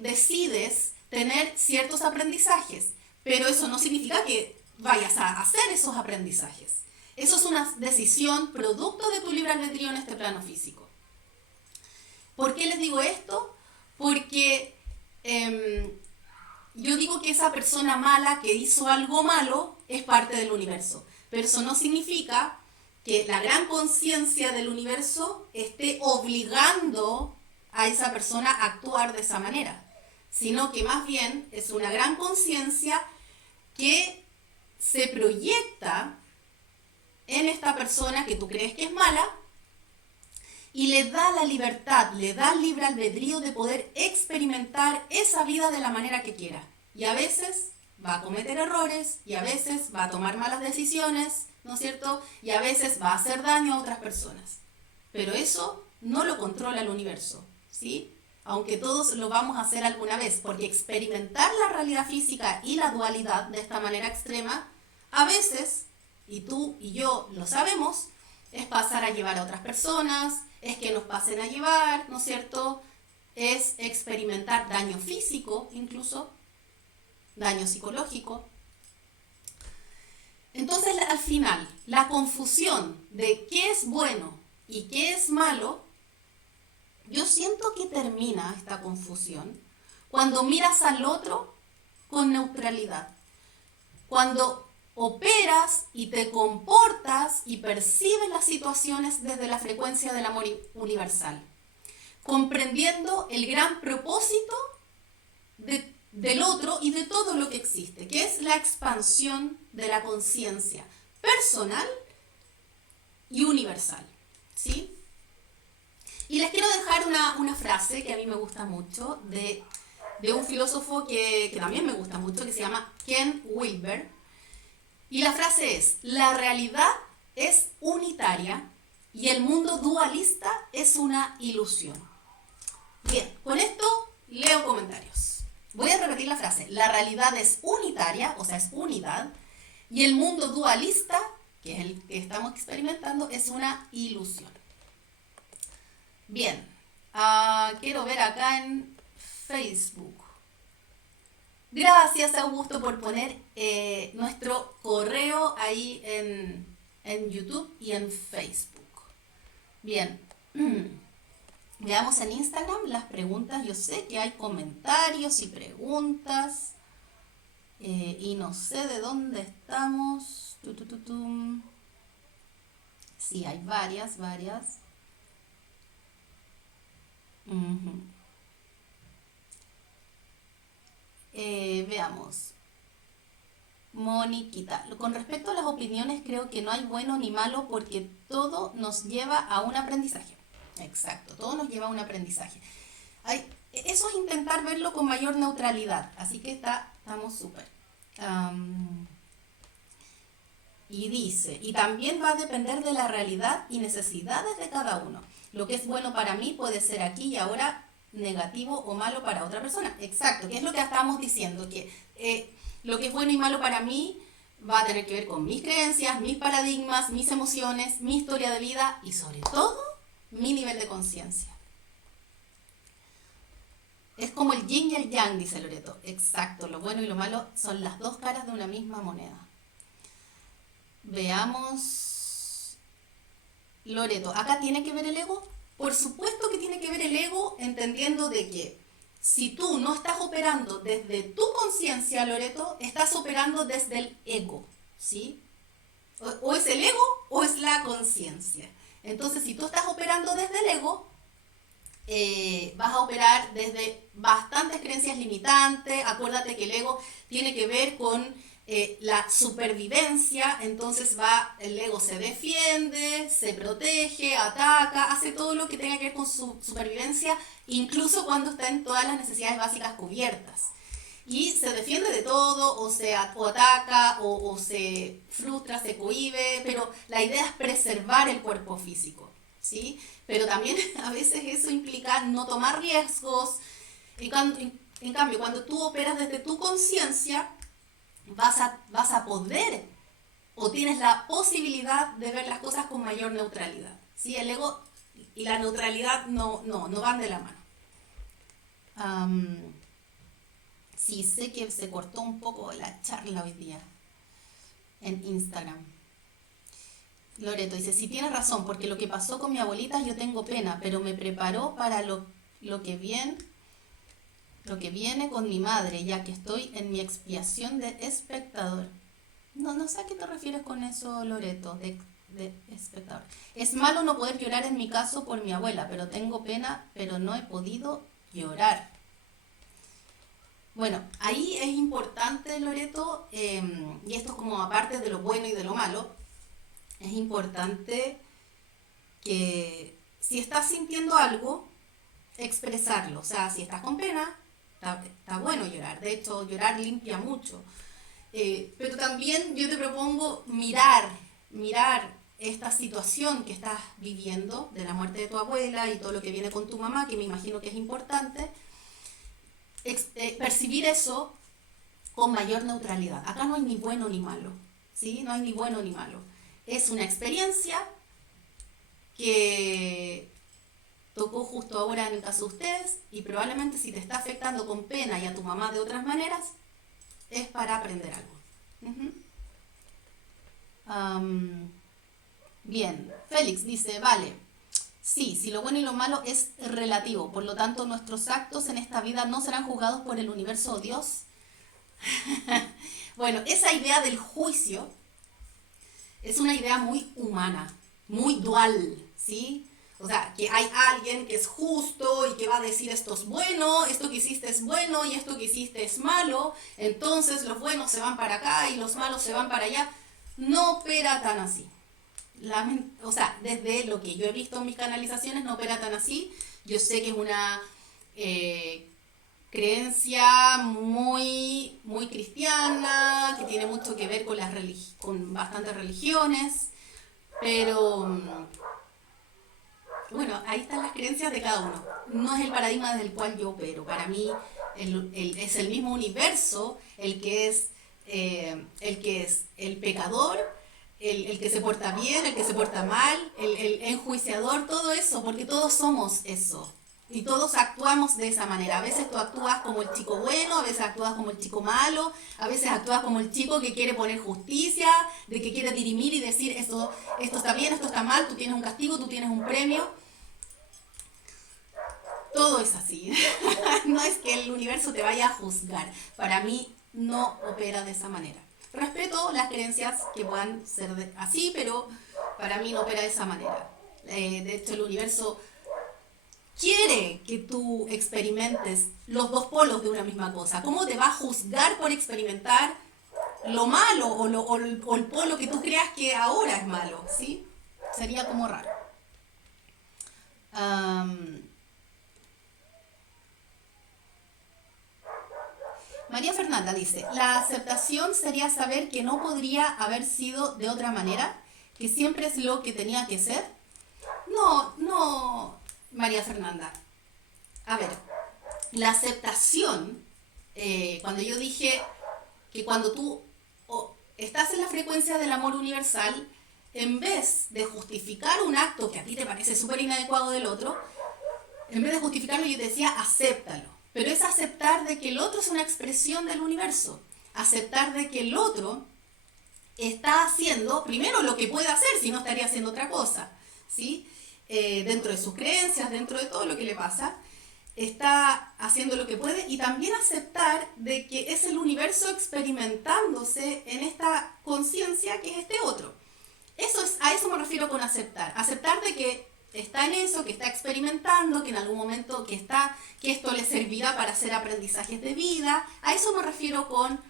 decides tener ciertos aprendizajes, pero eso no significa que vayas a hacer esos aprendizajes. Eso es una decisión producto de tu libre albedrío en este plano físico. ¿Por qué les digo esto? Porque yo digo que esa persona mala que hizo algo malo es parte del universo, pero eso no significa que la gran conciencia del universo esté obligando a esa persona a actuar de esa manera, sino que más bien es una gran conciencia que se proyecta en esta persona que tú crees que es mala y le da la libertad, le da el libre albedrío de poder experimentar esa vida de la manera que quiera. Y a veces va a cometer errores, y a veces va a tomar malas decisiones, ¿no es cierto? Y a veces va a hacer daño a otras personas. Pero eso no lo controla el universo, ¿sí? Aunque todos lo vamos a hacer alguna vez, porque experimentar la realidad física y la dualidad de esta manera extrema, a veces, y tú y yo lo sabemos, es pasar a llevar a otras personas, es que nos pasen a llevar, ¿no es cierto? Es experimentar daño físico, incluso daño psicológico. Entonces, al final, la confusión de qué es bueno y qué es malo, yo siento que termina esta confusión cuando miras al otro con neutralidad. Cuando operas y te comportas y percibes las situaciones desde la frecuencia del amor universal, comprendiendo el gran propósito del otro y de todo lo que existe, que es la expansión de la conciencia personal y universal, ¿sí? Y les quiero dejar una frase que a mí me gusta mucho de un filósofo que también me gusta mucho, que se llama Ken Wilber. Y la frase es: la realidad es unitaria y el mundo dualista es una ilusión. Bien, con esto leo comentarios. Voy a repetir la frase: la realidad es unitaria, o sea, es unidad, y el mundo dualista, que es el que estamos experimentando, es una ilusión. Bien, quiero ver acá en Facebook. Gracias, Augusto, por poner nuestro correo ahí en YouTube y en Facebook. Bien, veamos en Instagram las preguntas. Yo sé que hay comentarios y preguntas y no sé de dónde estamos. Sí, hay varias. Ujú. Veamos. Moniquita, con respecto a las opiniones, creo que no hay bueno ni malo porque todo nos lleva a un aprendizaje. Exacto, todo nos lleva a un aprendizaje. Eso es intentar verlo con mayor neutralidad, así que estamos súper. Y dice, y también va a depender de la realidad y necesidades de cada uno. Lo que es bueno para mí puede ser aquí y ahora negativo o malo para otra persona. Exacto, que es lo que estábamos diciendo, que lo que es bueno y malo para mí va a tener que ver con mis creencias, mis paradigmas, mis emociones, mi historia de vida y sobre todo mi nivel de conciencia. Es como el yin y el yang, dice Loreto. Exacto, lo bueno y lo malo son las dos caras de una misma moneda. Veamos. Loreto, ¿acá tiene que ver el ego? Por supuesto que tiene que ver el ego, entendiendo de que si tú no estás operando desde tu conciencia, Loreto, estás operando desde el ego, ¿sí? O es el ego o es la conciencia. Entonces, si tú estás operando desde el ego, vas a operar desde bastantes creencias limitantes. Acuérdate que el ego tiene que ver con la supervivencia, entonces el ego se defiende, se protege, ataca, hace todo lo que tenga que ver con su supervivencia, incluso cuando está en todas las necesidades básicas cubiertas. Y se defiende de todo, o ataca, o se frustra, se cohíbe, pero la idea es preservar el cuerpo físico, ¿sí? Pero también a veces eso implica no tomar riesgos. En cambio, cuando tú operas desde tu conciencia, vas a poder o tienes la posibilidad de ver las cosas con mayor neutralidad, ¿sí? El ego y la neutralidad no van de la mano. Sí, sé que se cortó un poco la charla hoy día en Instagram. Loreto dice, sí, tienes razón, porque lo que pasó con mi abuelita yo tengo pena, pero me preparó para lo que viene con mi madre, ya que estoy en mi expiación de espectador. No sé a qué te refieres con eso, Loreto. de espectador. Es malo no poder llorar en mi caso por mi abuela, pero tengo pena, pero no he podido llorar. Bueno, ahí es importante, Loreto, y esto es como aparte de lo bueno y de lo malo, es importante que si estás sintiendo algo, expresarlo. O sea, si estás con pena, está bueno llorar. De hecho, llorar limpia mucho. Pero también yo te propongo mirar esta situación que estás viviendo de la muerte de tu abuela y todo lo que viene con tu mamá, que me imagino que es importante, percibir eso con mayor neutralidad. Acá no hay ni bueno ni malo, ¿sí? No hay ni bueno ni malo. Es una experiencia que tocó justo ahora en el caso de ustedes y probablemente si te está afectando con pena y a tu mamá de otras maneras, es para aprender algo. Uh-huh. Bien, Félix dice, vale, sí, si lo bueno y lo malo es relativo, por lo tanto nuestros actos en esta vida no serán juzgados por el universo o Dios. Bueno, esa idea del juicio es una idea muy humana, muy dual, ¿sí? O sea, que hay alguien que es justo y que va a decir esto es bueno, esto que hiciste es bueno y esto que hiciste es malo, entonces los buenos se van para acá y los malos se van para allá. No opera tan así. O sea, desde lo que yo he visto en mis canalizaciones no opera tan así. Yo sé que es una creencia muy, muy cristiana, que tiene mucho que ver con, con bastantes religiones, pero bueno, ahí están las creencias de cada uno. No es el paradigma desde el cual yo opero. Para mí es el mismo universo el que es el pecador, el que se porta bien, el que se porta mal, el enjuiciador, todo eso, porque todos somos eso. Y todos actuamos de esa manera. A veces tú actúas como el chico bueno, a veces actúas como el chico malo, a veces actúas como el chico que quiere poner justicia, de que quiere dirimir y decir esto está bien, esto está mal, tú tienes un castigo, tú tienes un premio. Todo es así. No es que el universo te vaya a juzgar. Para mí no opera de esa manera. Respeto las creencias que puedan ser así, pero para mí no opera de esa manera. De hecho, el universo quiere que tú experimentes los dos polos de una misma cosa. ¿Cómo te va a juzgar por experimentar lo malo o el polo que tú creas que ahora es malo? ¿Sí? Sería como raro. María Fernanda dice, la aceptación sería saber que no podría haber sido de otra manera, que siempre es lo que tenía que ser. No, María Fernanda. A ver, la aceptación, cuando yo dije que cuando tú estás en la frecuencia del amor universal, en vez de justificar un acto que a ti te parece súper inadecuado del otro, en vez de justificarlo yo te decía, acéptalo. Pero es aceptar de que el otro es una expresión del universo. Aceptar de que el otro está haciendo, primero, lo que puede hacer, si no estaría haciendo otra cosa, ¿sí? Dentro de sus creencias, dentro de todo lo que le pasa, está haciendo lo que puede y también aceptar de que es el universo experimentándose en esta conciencia que es este otro. A eso me refiero con aceptar. Aceptar de que está en eso, que está experimentando, que en algún momento que esto le servirá para hacer aprendizajes de vida. A eso me refiero con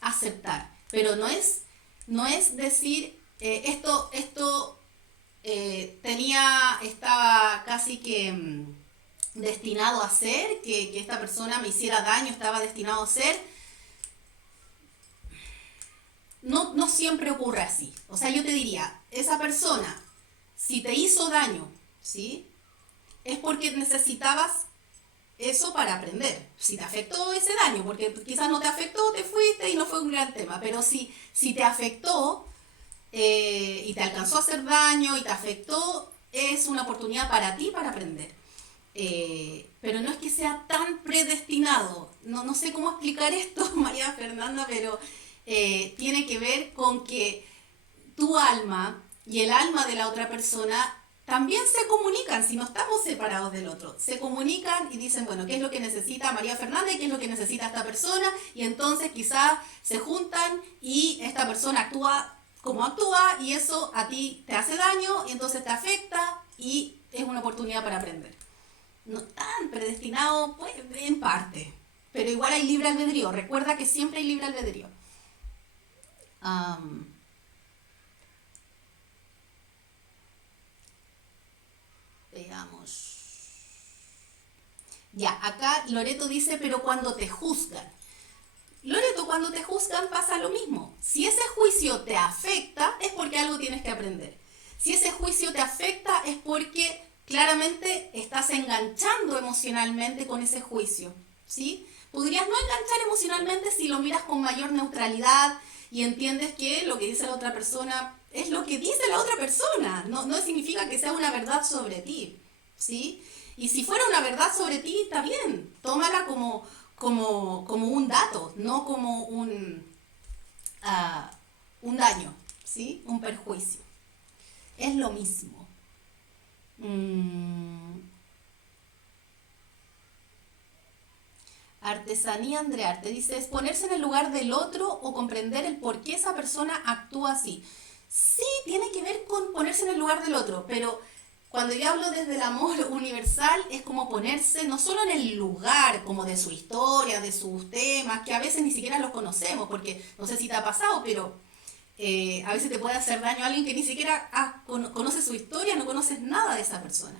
aceptar. Pero no es decir, estaba casi que destinado a ser, que esta persona me hiciera daño, estaba destinado a ser. No siempre ocurre así. O sea, yo te diría, esa persona, si te hizo daño, ¿sí? Es porque necesitabas eso para aprender. Si te afectó ese daño, porque quizás no te afectó, te fuiste y no fue un gran tema, pero si te afectó y te alcanzó a hacer daño y te afectó, es una oportunidad para ti para aprender. Pero no es que sea tan predestinado. No sé cómo explicar esto, María Fernanda, pero tiene que ver con que tu alma y el alma de la otra persona también se comunican, si no estamos separados del otro, se comunican y dicen, bueno, ¿qué es lo que necesita María Fernanda y qué es lo que necesita esta persona? Y entonces quizás se juntan y esta persona actúa cómo actúa y eso a ti te hace daño y entonces te afecta y es una oportunidad para aprender. No tan predestinado, pues, en parte, pero igual hay libre albedrío. Recuerda que siempre hay libre albedrío. Am, veamos. Ya, acá Loreto dice, pero cuando te juzgan. Loreto, cuando te juzgan pasa lo mismo. Si ese juicio te afecta, es porque algo tienes que aprender. Si ese juicio te afecta, es porque claramente estás enganchando emocionalmente con ese juicio, ¿sí? Podrías no enganchar emocionalmente si lo miras con mayor neutralidad y entiendes que lo que dice la otra persona es lo que dice la otra persona. No significa que sea una verdad sobre ti, ¿sí? Y si fuera una verdad sobre ti, está bien. Tómala como un dato, no como un daño, ¿sí? Un perjuicio. Es lo mismo. Mm, Artesanía Andrearte dice, ¿es ponerse en el lugar del otro o comprender el por qué esa persona actúa así? Sí, tiene que ver con ponerse en el lugar del otro, pero cuando yo hablo desde el amor universal es como ponerse no solo en el lugar, como de su historia, de sus temas, que a veces ni siquiera los conocemos, porque no sé si te ha pasado, pero a veces te puede hacer daño a alguien que ni siquiera conoce su historia, no conoces nada de esa persona.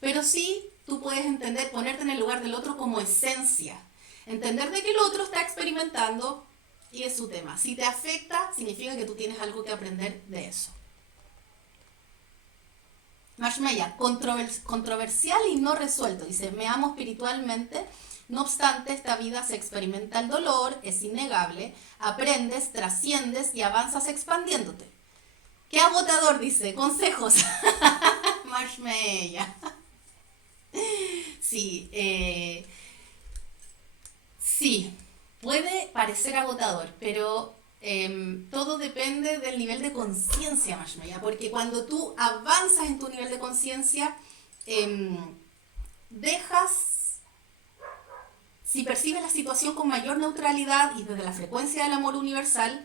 Pero sí, tú puedes entender, ponerte en el lugar del otro como esencia. Entender de que el otro está experimentando y es su tema. Si te afecta, significa que tú tienes algo que aprender de eso. Marshmaya, controversial y no resuelto. Dice, me amo espiritualmente, no obstante, esta vida se experimenta el dolor, es innegable, aprendes, trasciendes y avanzas expandiéndote. Qué agotador, dice, consejos. Marshmaya. Sí, sí, puede parecer agotador, pero todo depende del nivel de conciencia, Marshmaya, porque cuando tú avanzas en tu nivel de conciencia, em, dejas, si percibes la situación con mayor neutralidad y desde la frecuencia del amor universal,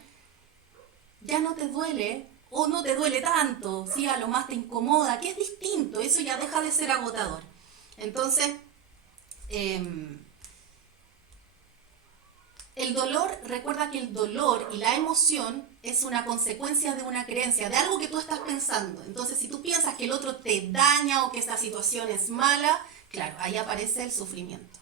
ya no te duele o no te duele tanto, ¿sí? A lo más te incomoda, que es distinto, eso ya deja de ser agotador. Entonces, eh, el dolor, recuerda que el dolor y la emoción es una consecuencia de una creencia, de algo que tú estás pensando. Entonces, si tú piensas que el otro te daña o que esta situación es mala, claro, ahí aparece el sufrimiento.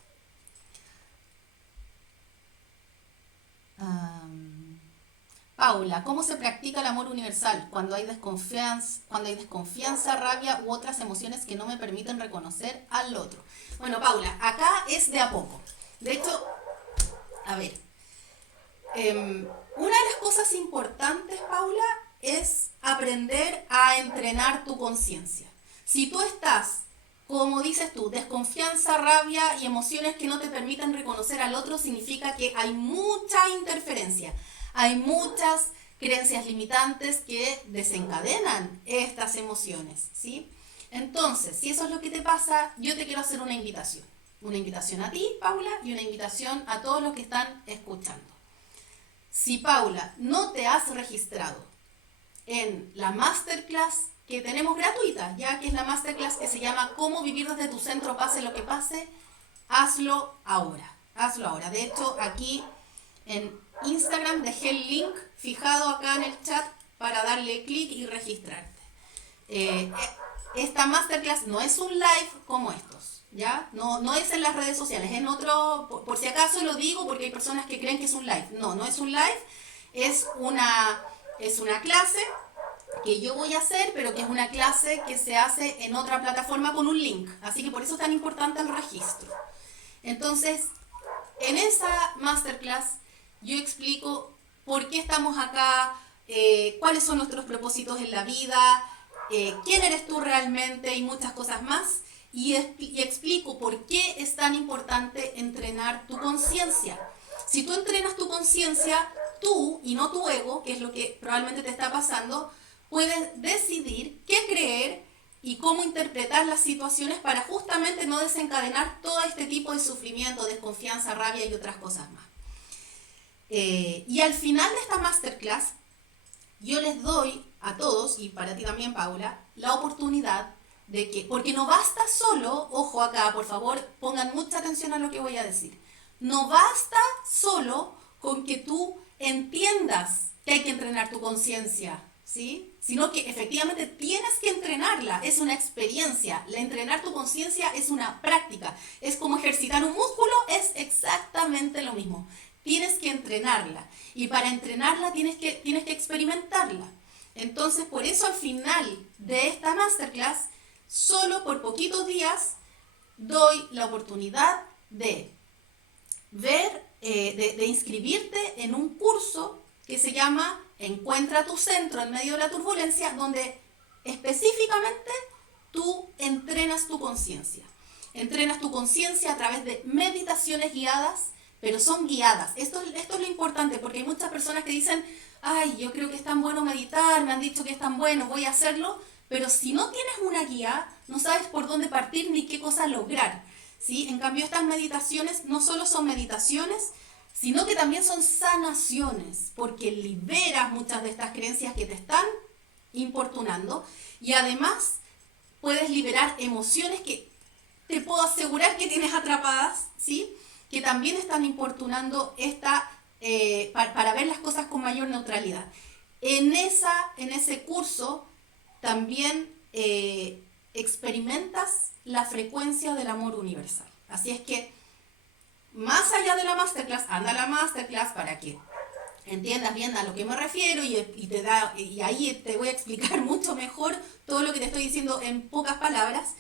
Paula, ¿cómo se practica el amor universal cuando hay desconfianza, rabia u otras emociones que no me permiten reconocer al otro? Bueno, Paula, acá es de a poco. De hecho, a ver, una de las cosas importantes, Paula, es aprender a entrenar tu conciencia. Si tú estás, como dices tú, desconfianza, rabia y emociones que no te permiten reconocer al otro, significa que hay mucha interferencia, hay muchas creencias limitantes que desencadenan estas emociones, ¿sí? Entonces, si eso es lo que te pasa, yo te quiero hacer una invitación. Una invitación a ti, Paula, y una invitación a todos los que están escuchando. Si, Paula, no te has registrado en la masterclass que tenemos gratuita, ya que es la masterclass que se llama Cómo vivir desde tu centro, pase lo que pase, hazlo ahora. Hazlo ahora. De hecho, aquí en Instagram dejé el link fijado acá en el chat para darle clic y registrarte. Esta masterclass no es un live como estos, ¿ya? No es en las redes sociales, es en otro, por si acaso lo digo porque hay personas que creen que es un live. No es un live, es una clase que yo voy a hacer, pero que es una clase que se hace en otra plataforma con un link. Así que por eso es tan importante el registro. Entonces, en esa masterclass yo explico por qué estamos acá, cuáles son nuestros propósitos en la vida, quién eres tú realmente y muchas cosas más. Y explico por qué es tan importante entrenar tu conciencia. Si tú entrenas tu conciencia, tú y no tu ego, que es lo que probablemente te está pasando, puedes decidir qué creer y cómo interpretar las situaciones para justamente no desencadenar todo este tipo de sufrimiento, desconfianza, rabia y otras cosas más. Y al final de esta masterclass yo les doy a todos, y para ti también, Paula, la oportunidad de que, porque no basta solo, ojo acá, por favor, pongan mucha atención a lo que voy a decir, no basta solo con que tú entiendas que hay que entrenar tu conciencia, ¿sí? Sino que efectivamente tienes que entrenarla, es una experiencia. Entrenar tu conciencia es una práctica, es como ejercitar un músculo, es exactamente lo mismo. Tienes que entrenarla y para entrenarla tienes que experimentarla. Entonces, por eso al final de esta masterclass, solo por poquitos días, doy la oportunidad de ver, de inscribirte en un curso que se llama Encuentra tu centro en medio de la turbulencia, donde específicamente tú entrenas tu conciencia. Entrenas tu conciencia a través de meditaciones guiadas, pero son guiadas. Esto es lo importante, porque hay muchas personas que dicen, ay, yo creo que es tan bueno meditar, me han dicho que es tan bueno, voy a hacerlo, pero si no tienes una guía, no sabes por dónde partir ni qué cosa lograr, ¿sí? En cambio, estas meditaciones no solo son meditaciones, sino que también son sanaciones, porque liberas muchas de estas creencias que te están importunando y además puedes liberar emociones que te puedo asegurar que tienes atrapadas, ¿sí? Que también están importunando para ver las cosas con mayor neutralidad. En ese curso también experimentas la frecuencia del amor universal. Así es que, más allá de la masterclass, anda a la masterclass para que entiendas bien a lo que me refiero y ahí te voy a explicar mucho mejor todo lo que te estoy diciendo en pocas palabras.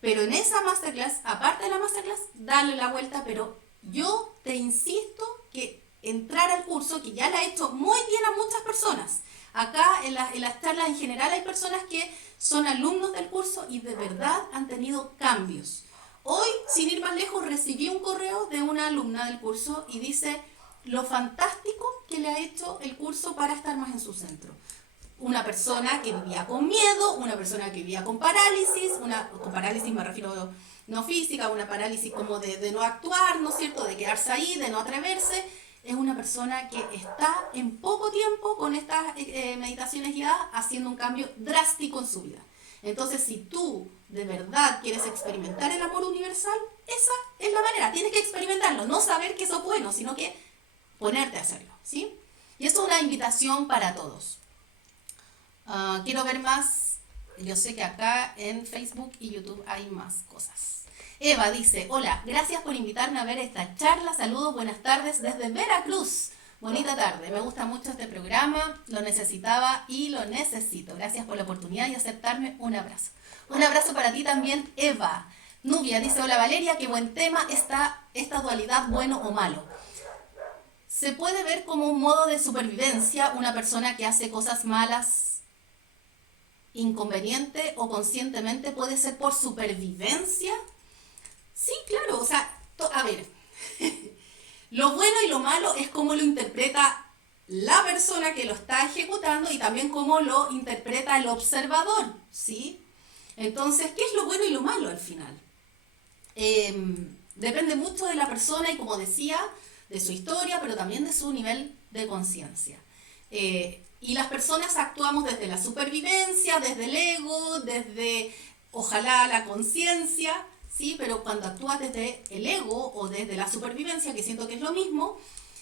Pero en esa masterclass, aparte de la masterclass, dale la vuelta, pero yo te insisto que entrar al curso, que ya la he hecho muy bien a muchas personas. Acá en las charlas en general hay personas que son alumnos del curso y de verdad han tenido cambios. Hoy, sin ir más lejos, recibí un correo de una alumna del curso y dice lo fantástico que le ha hecho el curso para estar más en su centro. Una persona que vivía con miedo, una persona que vivía con parálisis, con parálisis me refiero no física, una parálisis como de no actuar, ¿no es cierto?, de quedarse ahí, de no atreverse. Es una persona que está en poco tiempo con estas meditaciones guiadas haciendo un cambio drástico en su vida. Entonces, si tú de verdad quieres experimentar el amor universal, esa es la manera. Tienes que experimentarlo, no saber que eso es bueno, sino que ponerte a hacerlo, ¿sí? Y esto es una invitación para todos. Quiero ver más. Yo sé que acá en Facebook y YouTube hay más cosas. Eva dice, hola, gracias por invitarme a ver esta charla. Saludos, buenas tardes desde Veracruz. Bonita tarde, me gusta mucho este programa, lo necesitaba y lo necesito. Gracias por la oportunidad y aceptarme. Un abrazo. Un abrazo para ti también, Eva. Nubia dice, hola Valeria, qué buen tema esta dualidad bueno o malo. Se puede ver como un modo de supervivencia una persona que hace cosas malas inconveniente o conscientemente, puede ser por supervivencia. Sí, claro, o sea, a ver, lo bueno y lo malo es cómo lo interpreta la persona que lo está ejecutando y también cómo lo interpreta el observador, ¿sí? Entonces, ¿qué es lo bueno y lo malo al final? Depende mucho de la persona y, como decía, de su historia, pero también de su nivel de conciencia. Y las personas actuamos desde la supervivencia, desde el ego, desde, ojalá, la conciencia, ¿sí? Pero cuando actúas desde el ego o desde la supervivencia, que siento que es lo mismo,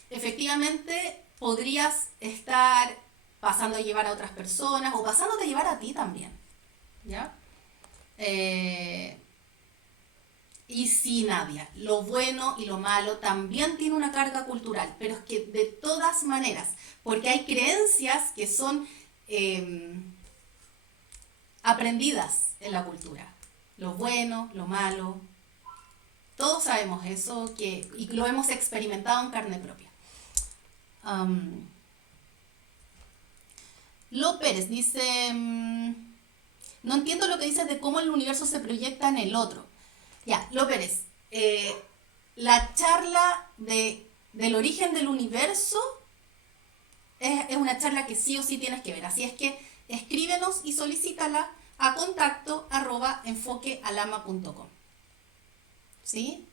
efectivamente podrías estar pasando a llevar a otras personas o pasándote a llevar a ti también, ¿ya? Y sí, Nadia, lo bueno y lo malo también tiene una carga cultural, pero es que de todas maneras, porque hay creencias que son aprendidas en la cultura. Lo bueno, lo malo, todos sabemos eso y lo hemos experimentado en carne propia. Lo Pérez dice, no entiendo lo que dices de cómo el universo se proyecta en el otro. Ya, Lo Pérez, la charla del origen del universo es una charla que sí o sí tienes que ver. Así es que escríbenos y solicítala a contacto@enfoquealama.com. ¿Sí?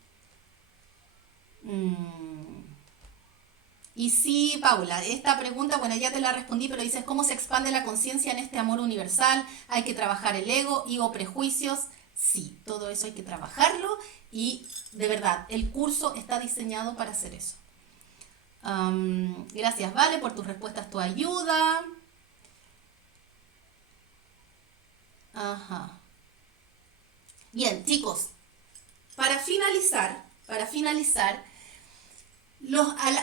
Y sí, Paula, esta pregunta, bueno, ya te la respondí, pero dices, ¿cómo se expande la conciencia en este amor universal? Hay que trabajar el ego y o prejuicios. Sí, todo eso hay que trabajarlo y de verdad, el curso está diseñado para hacer eso. Gracias, Vale, por tus respuestas, tu ayuda. Ajá. Bien, chicos, para finalizar,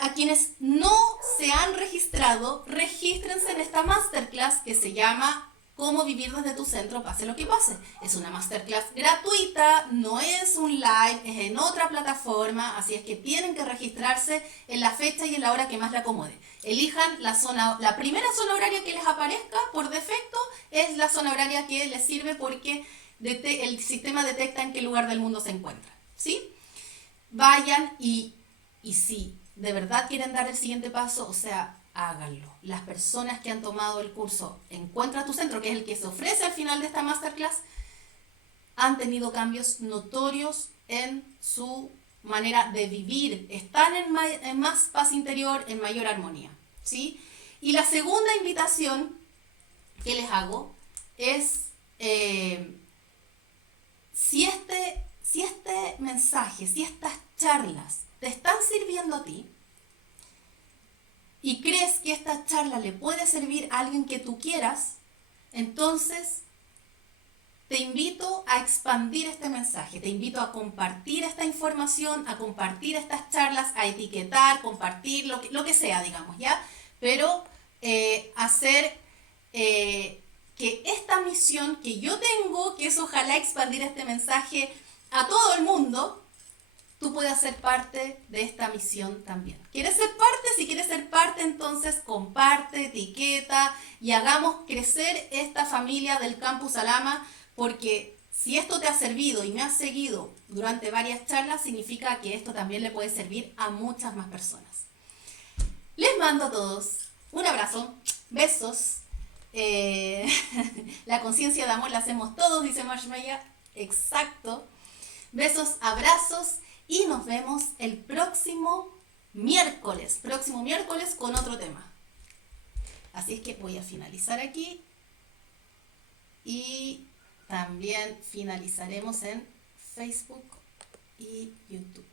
a quienes no se han registrado, regístrense en esta masterclass que se llama Cómo vivir desde tu centro, pase lo que pase. Es una masterclass gratuita, no es un live, es en otra plataforma, así es que tienen que registrarse en la fecha y en la hora que más le acomode. Elijan la primera zona horaria que les aparezca por defecto es la zona horaria que les sirve porque el sistema detecta en qué lugar del mundo se encuentra. ¿Sí? Vayan y si de verdad quieren dar el siguiente paso, o sea, háganlo. Las personas que han tomado el curso Encuentra tu centro, que es el que se ofrece al final de esta masterclass, han tenido cambios notorios en su manera de vivir. Están en más paz interior, en mayor armonía. ¿Sí? Y la segunda invitación que les hago es si este mensaje, si estas charlas te están sirviendo a ti y crees que esta charla le puede servir a alguien que tú quieras, entonces te invito a expandir este mensaje, te invito a compartir esta información, a compartir estas charlas, a etiquetar, compartir lo que sea, digamos, ¿ya? Pero hacer que esta misión que yo tengo, que es ojalá expandir este mensaje a todo el mundo, tú puedas ser parte de esta misión también. ¿Quieres ser parte? Si quieres ser parte, entonces comparte, etiqueta y hagamos crecer esta familia del Campus Alama, porque si esto te ha servido y me has seguido durante varias charlas, significa que esto también le puede servir a muchas más personas. Les mando a todos un abrazo, besos. La conciencia de amor la hacemos todos, dice Marshmaya. Exacto. Besos, abrazos y nos vemos el próximo miércoles con otro tema. Así es que voy a finalizar aquí y también finalizaremos en Facebook y YouTube.